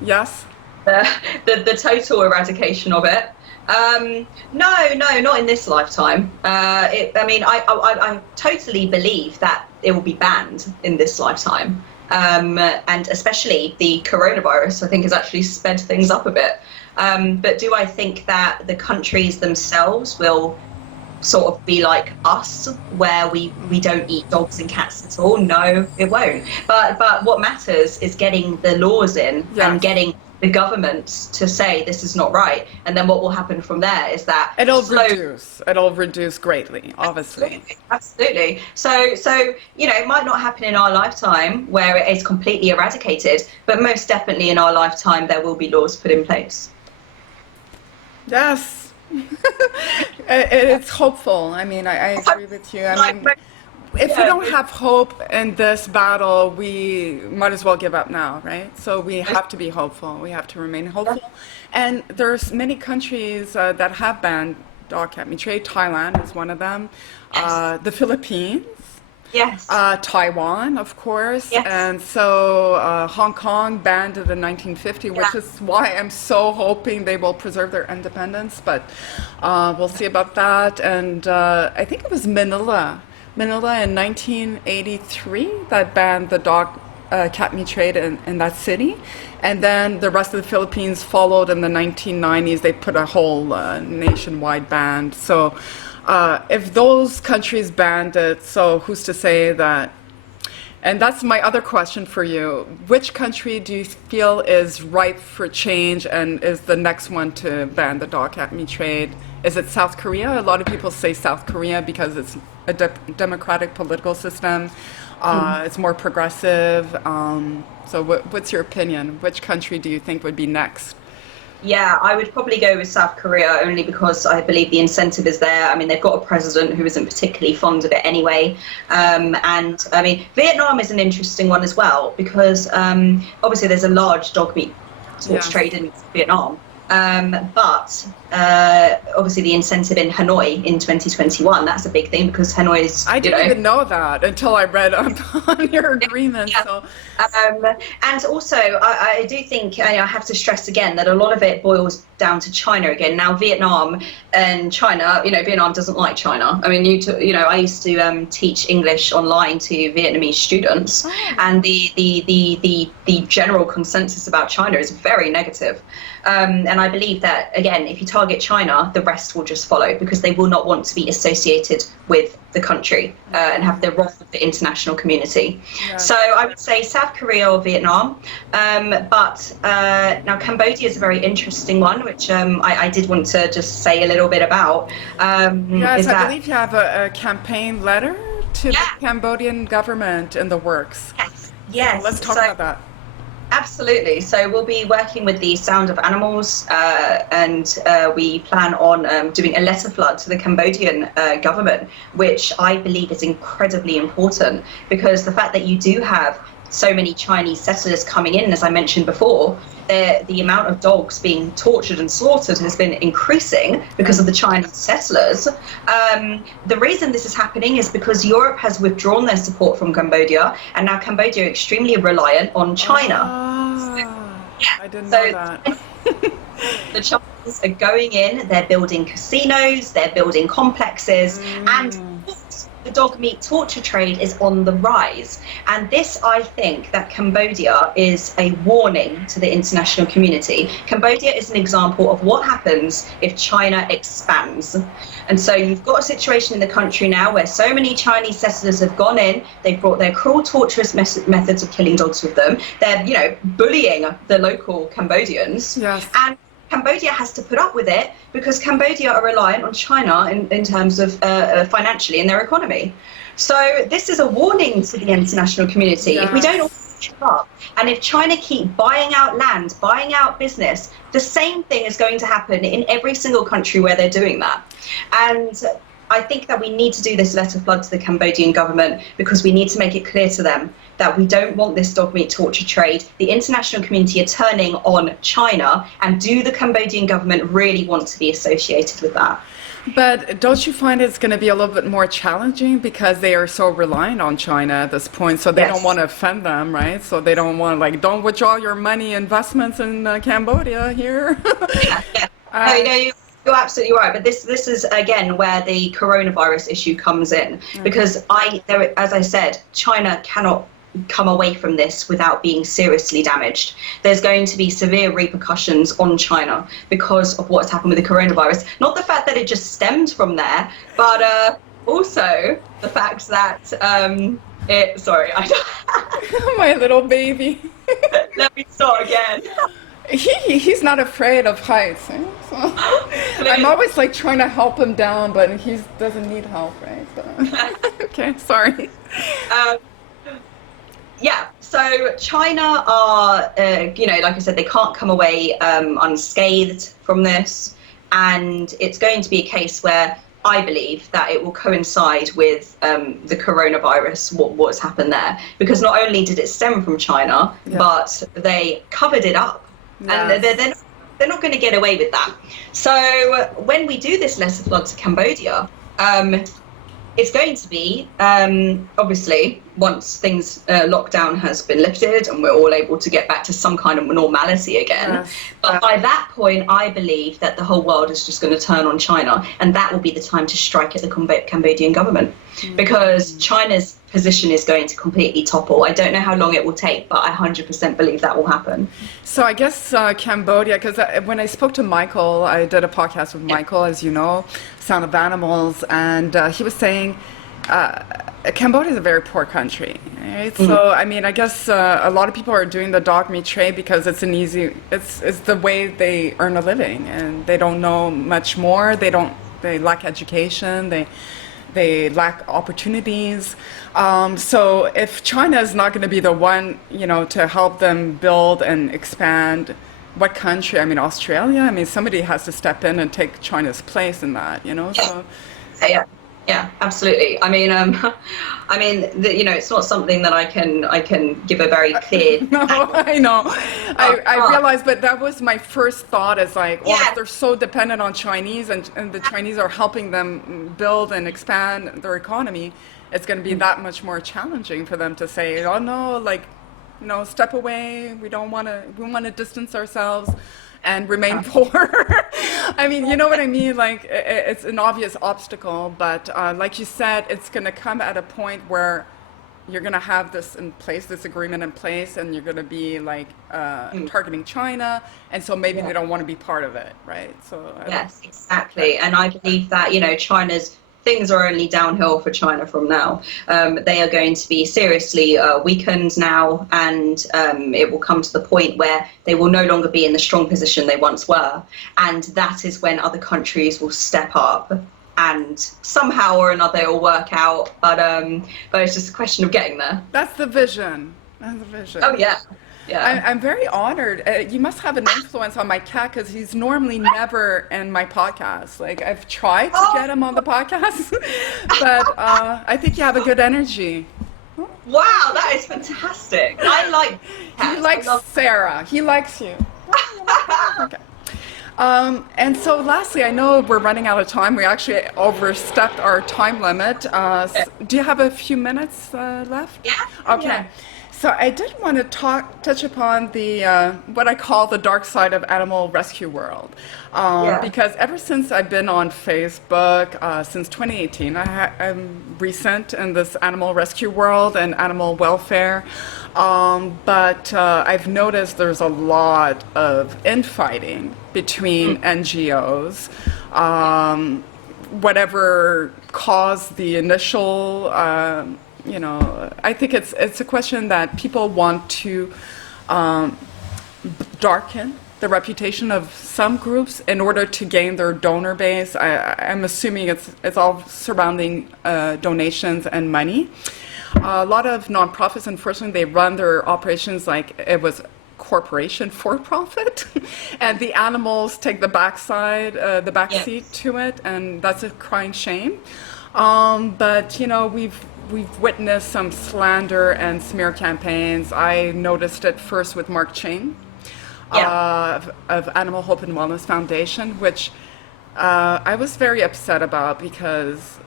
yes? The total eradication of it. No, not in this lifetime. I totally believe that it will be banned in this lifetime. And especially the coronavirus, I think, has actually sped things up a bit. But do I think that the countries themselves will sort of be like us, where we don't eat dogs and cats at all? No, it won't. But what matters is getting the laws in and getting the governments to say this is not right, and then what will happen from there is that it'll reduce greatly, obviously. Absolutely. So it might not happen in our lifetime where it is completely eradicated, but most definitely in our lifetime there will be laws put in place. Yes. It's hopeful. I mean, I agree with you. I mean, if we don't have hope in this battle, we might as well give up now, right? So we have to be hopeful. We have to remain hopeful. And there's many countries that have banned dog cat meat trade. Thailand is one of them. The Philippines. Yes. Taiwan, of course. Yes. And so Hong Kong banned it in 1950, which is why I'm so hoping they will preserve their independence. But we'll see about that. And I think it was Manila in 1983 that banned the dog cat meat trade in that city. And then the rest of the Philippines followed in the 1990s. They put a whole nationwide ban. So if those countries banned it, so who's to say that? And that's my other question for you. Which country do you feel is ripe for change and is the next one to ban the dog cat meat trade? Is it South Korea? A lot of people say South Korea because it's a democratic political system. It's more progressive. So what's your opinion? Which country do you think would be next? Yeah, I would probably go with South Korea only because I believe the incentive is there. I mean, they've got a president who isn't particularly fond of it anyway. And I mean, Vietnam is an interesting one as well because obviously there's a large dog meat trade in Vietnam. But obviously the incentive in Hanoi in 2021, that's a big thing because Hanoi is, I didn't even know that until I read on your agreement. Yeah. So. And also, I do think I have to stress again that a lot of it boils down to China again. Now, Vietnam and China, Vietnam doesn't like China. I mean, I used to teach English online to Vietnamese students, and the general consensus about China is very negative. And I believe that, again, if you target China, the rest will just follow because they will not want to be associated with the country and have the wrath of the international community. Yeah. So I would say South Korea or Vietnam. But now Cambodia is a very interesting one, which I did want to just say a little bit about. Yes, I believe you have a campaign letter to the Cambodian government in the works. Yes. So let's talk about that. Absolutely. So we'll be working with the Sound of Animals and we plan on doing a letter flood to the Cambodian government, which I believe is incredibly important because the fact that you do have so many Chinese settlers coming in, as I mentioned before, the amount of dogs being tortured and slaughtered has been increasing because of the Chinese settlers. The reason this is happening is because Europe has withdrawn their support from Cambodia, and now Cambodia are extremely reliant on China. I didn't know that. The Chinese are going in, they're building casinos, they're building complexes, and the dog meat torture trade is on the rise. And this, I think, that Cambodia is a warning to the international community. Cambodia is an example of what happens if China expands. And so you've got a situation in the country now where so many Chinese settlers have gone in, they've brought their cruel, torturous methods of killing dogs with them. They're, bullying the local Cambodians. Yes. And Cambodia has to put up with it because Cambodia are reliant on China in terms of financially in their economy. So this is a warning to the international community. Yes. If we don't all keep up, and if China keep buying out land, buying out business, the same thing is going to happen in every single country where they're doing that. And I think that we need to do this letter flood to the Cambodian government because we need to make it clear to them that we don't want this dog meat torture trade. The international community are turning on China, and do the Cambodian government really want to be associated with that? But don't you find it's going to be a little bit more challenging because they are so reliant on China at this point, so they don't want to offend them, right? So they don't want to, don't withdraw your money investments in Cambodia here. No, you're absolutely right, but this is again where the coronavirus issue comes in, because as I said, China cannot come away from this without being seriously damaged. There's going to be severe repercussions on China because of what's happened with the coronavirus. Not the fact that it just stemmed from there, but also the fact that my little baby. Let me start again. He's not afraid of heights, eh? So I'm always trying to help him down, but he doesn't need help, right? So. Okay, sorry. So China are, like I said, they can't come away unscathed from this, and it's going to be a case where I believe that it will coincide with the coronavirus, what's happened there, because not only did it stem from China, but they covered it up. Yes. And they're not going to get away with that. So when we do this letter flood to Cambodia, it's going to be, obviously, once lockdown has been lifted and we're all able to get back to some kind of normality again. Yes. But by that point, I believe that the whole world is just going to turn on China, and that will be the time to strike at the Cambodian government, because China's position is going to completely topple. I don't know how long it will take, but I 100% believe that will happen. So I guess Cambodia, because when I spoke to Michael, I did a podcast with Michael, as you know, Sound of Animals, and he was saying Cambodia is a very poor country, right? Mm-hmm. So I mean, I guess a lot of people are doing the dog meat trade because it's it's the way they earn a living, and they don't know much more. They lack education. They lack opportunities. So if China is not going to be the one, to help them build and expand, what country? I mean, Australia. I mean, somebody has to step in and take China's place in that. So. Yeah, absolutely. I mean, it's not something that I can give a very clear. No, I know. I realize, but that was my first thought. Is if they're so dependent on Chinese, and the Chinese are helping them build and expand their economy, it's going to be that much more challenging for them to say, oh no, step away. We want to distance ourselves and remain poor. I mean, you know what I mean? It's an obvious obstacle, but like you said, it's going to come at a point where you're going to have this in place, this agreement in place, and you're going to be like targeting China, and so maybe they don't want to be part of it, right? So Yes, exactly. And I believe that, China's things are only downhill for China from now. They are going to be seriously weakened now, and it will come to the point where they will no longer be in the strong position they once were. And that is when other countries will step up. And somehow or another it will work out, but it's just a question of getting there. that's the vision. That's the vision. Oh yeah, yeah. I'm very honored. You must have an influence on my cat because he's normally never in my podcast. Like I've tried to get him on the podcast, but I think you have a good energy. Wow, that is fantastic. I like cats. He likes Sarah. He likes you. Okay. And so lastly, I know we're running out of time. We actually overstepped our time limit. Do you have a few minutes left? Yeah. Okay. Yeah. So I did want to touch upon the what I call the dark side of animal rescue world, because ever since I've been on Facebook since 2018, I'm recent in this animal rescue world and animal welfare, but I've noticed there's a lot of infighting between NGOs. Whatever caused the initial I think it's a question that people want to darken the reputation of some groups in order to gain their donor base. I'm assuming it's all surrounding donations and money. A lot of nonprofits, unfortunately, they run their operations like it was corporation for profit, and the animals take the back seat to it, and that's a crying shame. But we've witnessed some slander and smear campaigns. I noticed it first with Mark Ching of Animal Hope and Wellness Foundation, which I was very upset about because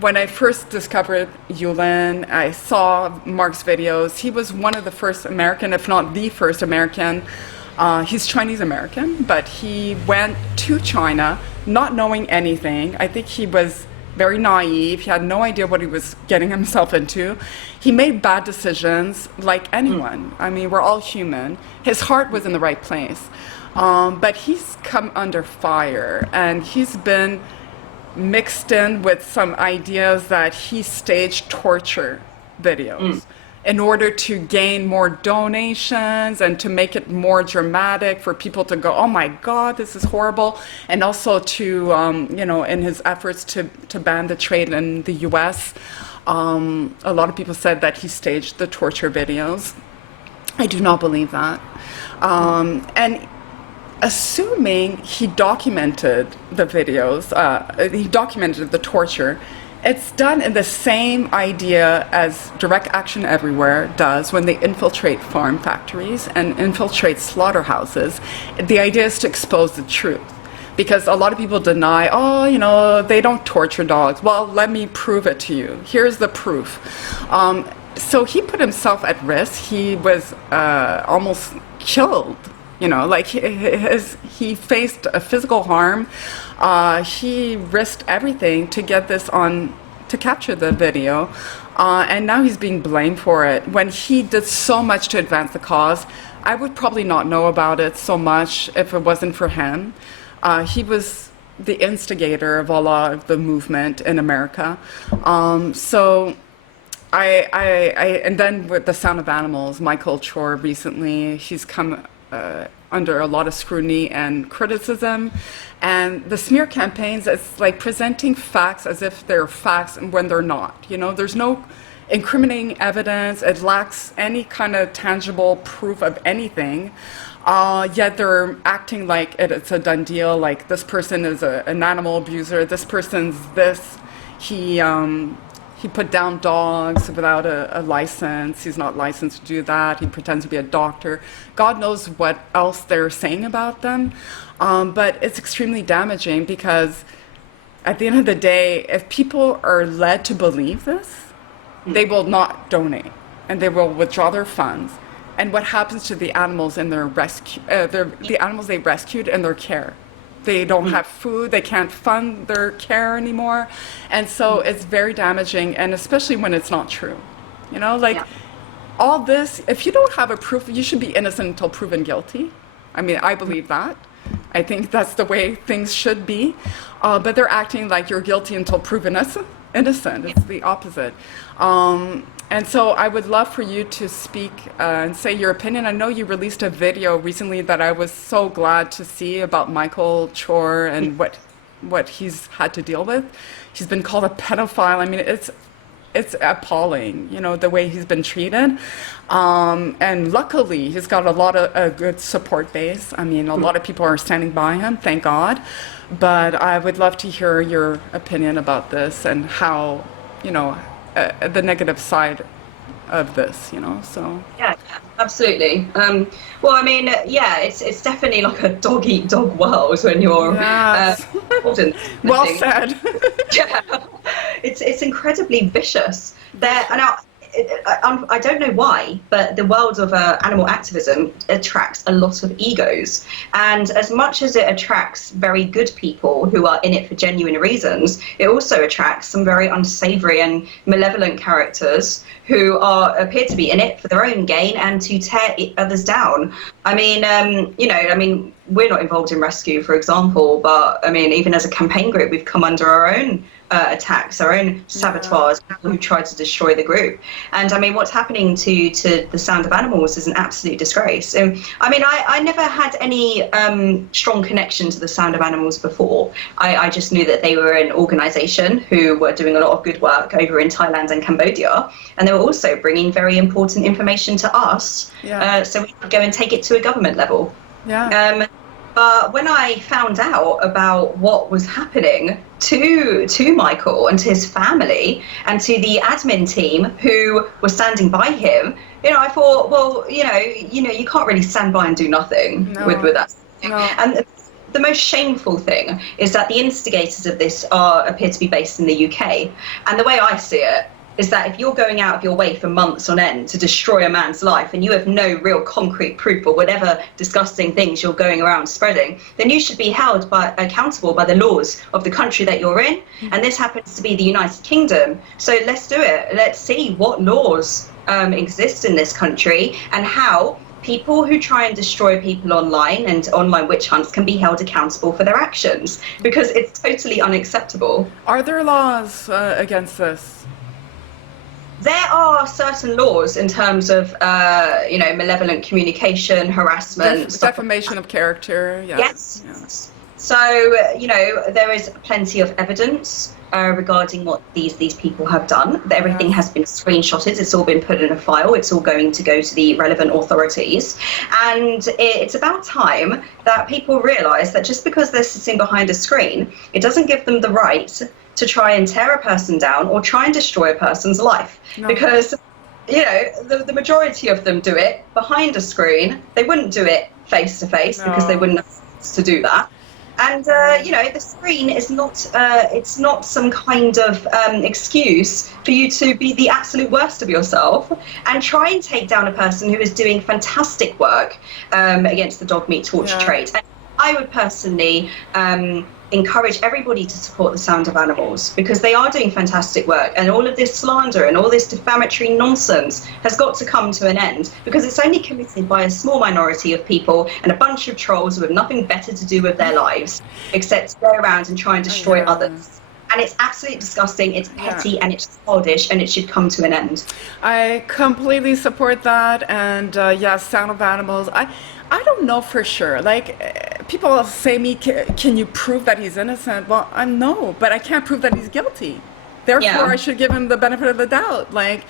when I first discovered Yulin, I saw Mark's videos. He was one of the first American, if not the first American. He's Chinese American, but he went to China not knowing anything. I think he was very naive. He had no idea what he was getting himself into. He made bad decisions like anyone. I mean, we're all human. His heart was in the right place. But he's come under fire, and he's been mixed in with some ideas that he staged torture videos in order to gain more donations and to make it more dramatic for people to go, oh my God, this is horrible. And also to, in his efforts to ban the trade in the US, a lot of people said that he staged the torture videos. I do not believe that. And assuming he documented the videos, he documented the torture, it's done in the same idea as Direct Action Everywhere does when they infiltrate farm factories and infiltrate slaughterhouses. The idea is to expose the truth. Because a lot of people deny, they don't torture dogs. Well, let me prove it to you. Here's the proof. So he put himself at risk. He was almost killed. He faced a physical harm. He risked everything to get this to capture the video, and now he's being blamed for it. When he did so much to advance the cause, I would probably not know about it so much if it wasn't for him. He was the instigator of a lot of the movement in America. So and then with The Sound of Animals, Michael Chor recently, he's come under a lot of scrutiny and criticism. And the smear campaigns, it's like presenting facts as if they're facts when they're not. There's no incriminating evidence. It lacks any kind of tangible proof of anything. Yet they're acting like it's a done deal, like this person is an animal abuser, this person's this. He put down dogs without a license. He's not licensed to do that. He pretends to be a doctor. God knows what else they're saying about them. But it's extremely damaging because at the end of the day, if people are led to believe this, they will not donate and they will withdraw their funds. And what happens to the animals in their rescue, the animals they rescued in their care? They don't have food, they can't fund their care anymore. And so it's very damaging, and especially when it's not true. You know, like Yeah. all this, if you don't have a proof, you should be innocent until proven guilty. I mean, I believe that. I think that's the way things should be. But they're acting like you're guilty until proven innocent. It's the opposite. And so I would love for you to speak and say your opinion. I know you released a video recently that I was so glad to see about Michael Chor and what he's had to deal with. He's been called a pedophile. I mean, it's appalling, you know, the way he's been treated. And luckily, he's got a lot of a good support base. I mean, a lot of people are standing by him, thank God. But I would love to hear your opinion about this and how, you know, the negative side of this, you know, so. Yeah, absolutely. Well, I mean, yeah, it's definitely like a dog eat dog world when you're Yes. involved in Well things. said. Yeah, it's incredibly vicious. There, and I don't know why, but the world of animal activism attracts a lot of egos. And as much as it attracts very good people who are in it for genuine reasons, it also attracts some very unsavory and malevolent characters who appear to be in it for their own gain and to tear others down. I mean, you know, I mean, we're not involved in rescue, for example, but I mean, even as a campaign group, we've come under our own attacks, our own saboteurs, people who tried to destroy the group. And I mean, what's happening to the Sound of Animals is an absolute disgrace. I mean, I never had any strong connection to the Sound of Animals before. I just knew that they were an organisation who were doing a lot of good work over in Thailand and Cambodia, and they were also bringing very important information to us, so we could go and take it to a government level. Yeah. But when I found out about what was happening to Michael and to his family and to the admin team who were standing by him, you know, I thought, well, you know, you can't really stand by and do nothing with that. No. And the most shameful thing is that the instigators of this appear to be based in the UK. And the way I see it is that if you're going out of your way for months on end to destroy a man's life and you have no real concrete proof or whatever disgusting things you're going around spreading, then you should be held accountable by the laws of the country that you're in. And this happens to be the United Kingdom. So let's do it. Let's see what laws exist in this country and how people who try and destroy people online and online witch hunts can be held accountable for their actions, because it's totally unacceptable. Are there laws against this? There are certain laws in terms of, you know, malevolent communication, harassment, Defamation of character. Yeah. Yes. Yeah. So, you know, there is plenty of evidence regarding what these people have done. Everything has been screenshotted. It's all been put in a file. It's all going to go to the relevant authorities. And it's about time that people realise that just because they're sitting behind a screen, it doesn't give them the right to try and tear a person down or try and destroy a person's life. No. Because, you know, the majority of them do it behind a screen. They wouldn't do it face to face because they wouldn't have to do that. And, you know, the screen is not, it's not some kind of excuse for you to be the absolute worst of yourself and try and take down a person who is doing fantastic work against the dog meat torture trade. And I would personally encourage everybody to support the Sound of Animals, because they are doing fantastic work, and all of this slander and all this defamatory nonsense has got to come to an end, because it's only committed by a small minority of people and a bunch of trolls who have nothing better to do with their lives except to go around and try and destroy others. And it's absolutely disgusting, it's petty, and it's childish, and it should come to an end. I completely support that, and Sound of Animals. I don't know for sure. Like, people say me, can you prove that he's innocent? Well, I know, but I can't prove that he's guilty. Therefore, I should give him the benefit of the doubt. Like,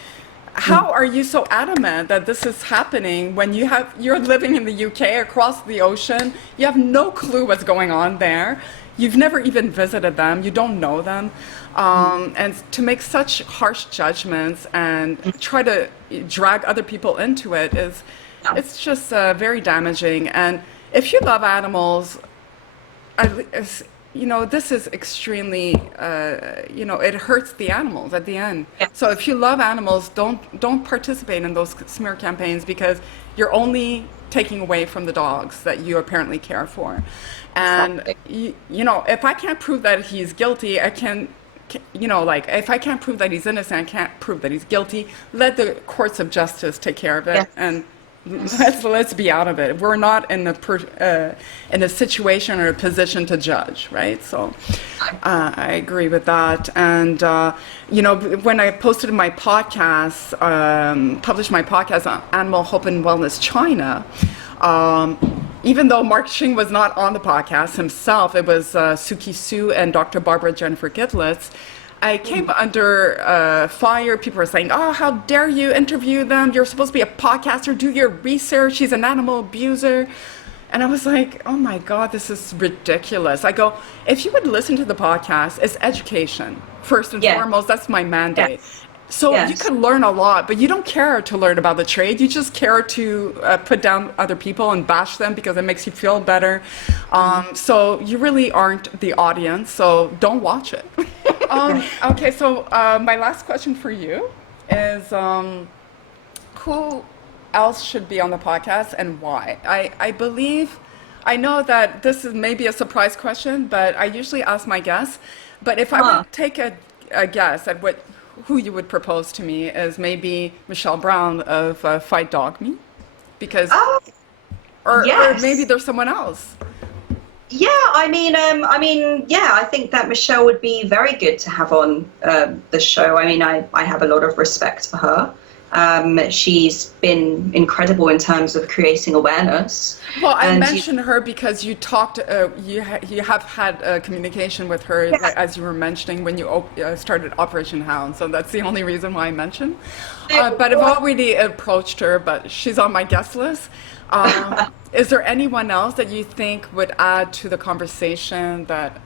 how are you so adamant that this is happening when you're living in the UK across the ocean? You have no clue what's going on there. You've never even visited them. You don't know them. And to make such harsh judgments and try to drag other people into it it's just very damaging. And if you love animals, you know, this is extremely, you know, it hurts the animals at the end. Yeah. So if you love animals, don't participate in those smear campaigns, because you're only taking away from the dogs that you apparently care for. And, you know, if I can't prove that he's guilty, I can like if I can't prove that he's innocent, I can't prove that he's guilty. Let the courts of justice take care of it, Yes. and let's be out of it. We're not in a situation or a position to judge, right? So I agree with that. And when I posted my podcast, published my podcast on Animal Hope and Wellness China. Even though Mark Xing was not on the podcast himself, it was Suki Su and Dr. Barbara Jennifer Gitlitz. I came under fire. People were saying, "Oh, how dare you interview them? You're supposed to be a podcaster. Do your research. She's an animal abuser." And I was like, "Oh my God, this is ridiculous." I go, "If you would listen to the podcast, it's education first and foremost. That's my mandate." Yes. So Yes. you can learn a lot, but you don't care to learn about the trade. You just care to put down other people and bash them because it makes you feel better. So you really aren't the audience, so don't watch it. Okay, so my last question for you is who else should be on the podcast and why? I know that this is maybe a surprise question, but I usually ask my guests. But if I would take a guess at who you would propose to me is maybe Michelle Brown of Fight Dog Me, because or maybe there's someone else. Yeah, I think that Michelle would be very good to have on the show. I mean, I have a lot of respect for her. She's been incredible in terms of creating awareness. Well, I mentioned her because you talked, you have had communication with her, as you were mentioning, when you started Operation Hound. So that's the only reason why I mentioned. But I've already approached her, but she's on my guest list. Is there anyone else that you think would add to the conversation that,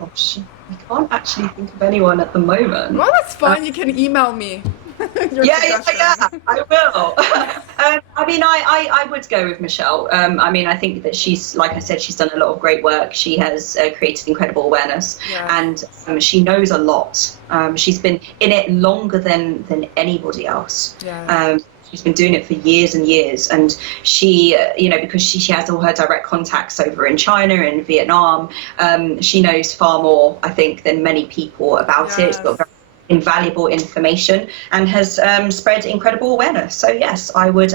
Gosh, I can't actually think of anyone at the moment. Well, that's fine. You can email me. Yeah, I will. I would go with Michelle. I think that she's, like I said, she's done a lot of great work. She has created incredible awareness, and she knows a lot. She's been in it longer than anybody else. She's been doing it for years and years, and she, because she has all her direct contacts over in China and Vietnam, she knows far more, I think, than many people about it. She's got very invaluable information and has spread incredible awareness. So yes, I would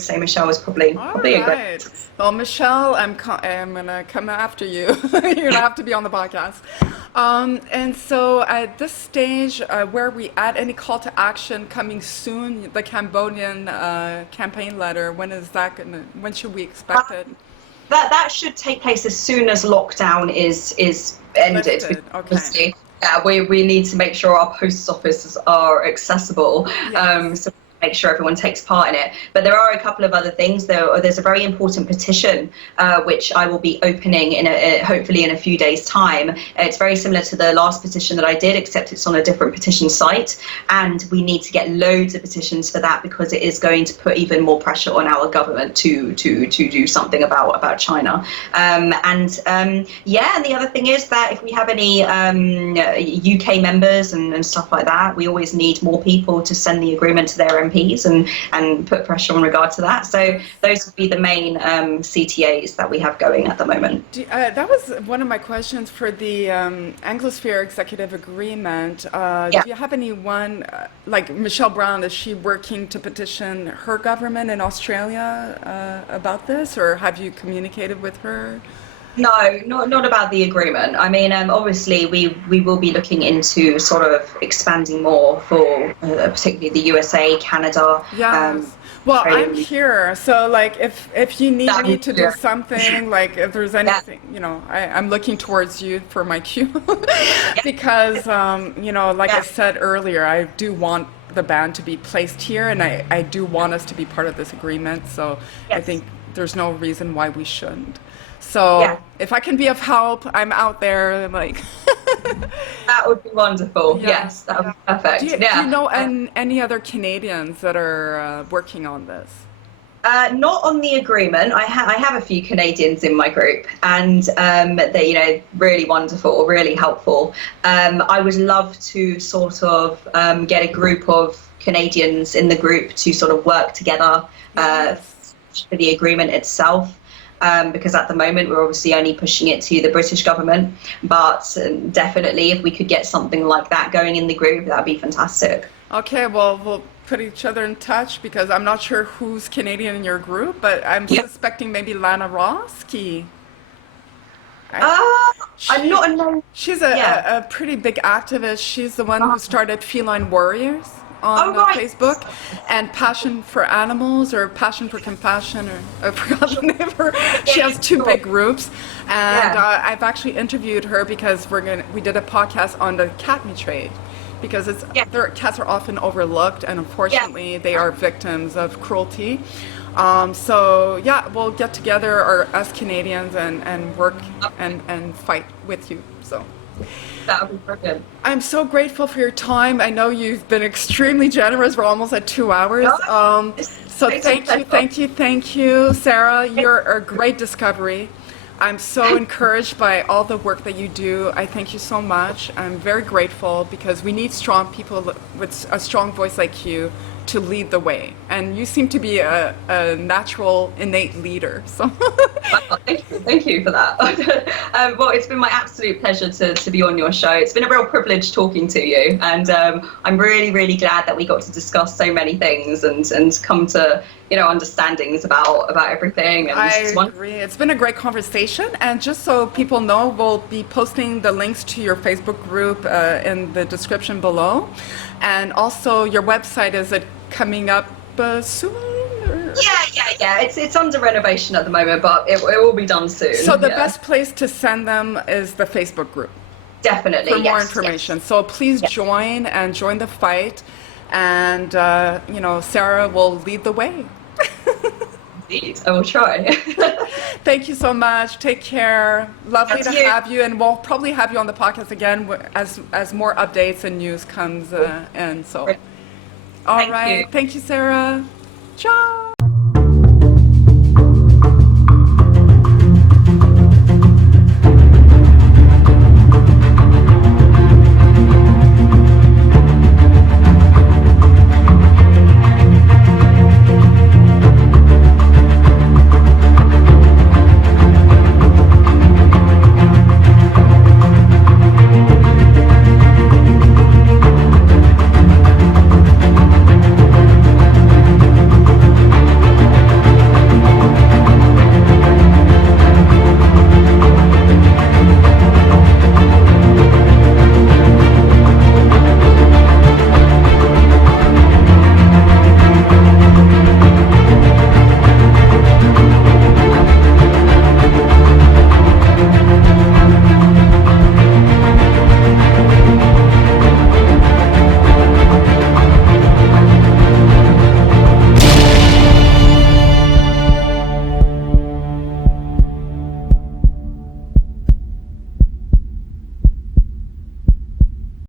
say Michelle is probably a great. Well, Michelle, I'm gonna come after you. You're gonna have to be on the podcast. And so at this stage, where are we at? Any call to action coming soon? The Cambodian campaign letter. When should we expect it? That should take place as soon as lockdown is ended. Okay. Yeah, we need to make sure our post offices are accessible. So make sure everyone takes part in it. But there are a couple of other things. There's a very important petition which I will be opening hopefully in a few days' time. It's very similar to the last petition that I did, except it's on a different petition site. And we need to get loads of petitions for that because it is going to put even more pressure on our government to do something about China. And the other thing is that if we have any UK members and stuff like that, we always need more people to send the agreement to their MPs and put pressure in regard to that. So those would be the main CTAs that we have going at the moment. That was one of my questions for the Anglosphere Executive Agreement. Do you have anyone, like Michelle Brown, is she working to petition her government in Australia about this, or have you communicated with her? No, not about the agreement. Obviously, we will be looking into sort of expanding more for particularly the USA, Canada. Yes. Well, I'm here, so like if you need me to do something, like if there's anything, I'm looking towards you for my cue, because I said earlier, I do want the ban to be placed here, and I do want us to be part of this agreement. So I think there's no reason why we shouldn't. So if I can be of help, I'm out there. Like that would be wonderful. Yes, that would be perfect. Do you know any other Canadians that are working on this? Not on the agreement. I have a few Canadians in my group, and they're really wonderful, really helpful. I would love to sort of get a group of Canadians in the group to sort of work together for the agreement itself. because at the moment we're obviously only pushing it to the British government. But definitely, if we could get something like that going in the group, that'd be fantastic. Okay, well, we'll put each other in touch because I'm not sure who's Canadian in your group, but I'm Yeah. suspecting maybe Lana Roski. I'm not a known. She's Yeah. a pretty big activist. She's the one who started Feline Warriors Oh, on right. Facebook, and Passion for Animals or Passion for Compassion, or I forgot the name of her. She has two sure. big groups, and Yeah. I've actually interviewed her because we did a podcast on the cat meat trade. Because Yeah. their cats are often overlooked, and unfortunately, they are victims of cruelty. So yeah, we'll get together as Canadians and work and fight with you. So That would be brilliant. I'm so grateful for your time. I know you've been extremely generous. We're almost at 2 hours. So thank you, Sarah. You're a great discovery. I'm so encouraged by all the work that you do. I thank you so much. I'm very grateful because we need strong people with a strong voice like you to lead the way. And you seem to be a natural, innate leader. So Wow, thank you for that. Well, it's been my absolute pleasure to be on your show. It's been a real privilege talking to you, and I'm really, really glad that we got to discuss so many things and come to understandings about everything. And I agree. It's been a great conversation. And just so people know, we'll be posting the links to your Facebook group in the description below. And also your website, is it coming up soon? Or? Yeah. It's under renovation at the moment, but it will be done soon. So the best place to send them is the Facebook group. Definitely. For more information. Yes. So please join the fight. And, Sarah will lead the way. Indeed, I will try. Thank you so much. Take care. Lovely Thank to you. have you, and we'll probably have you on the podcast again as more updates and news comes in. So, all Thank right. you. Thank you, Sarah. Ciao.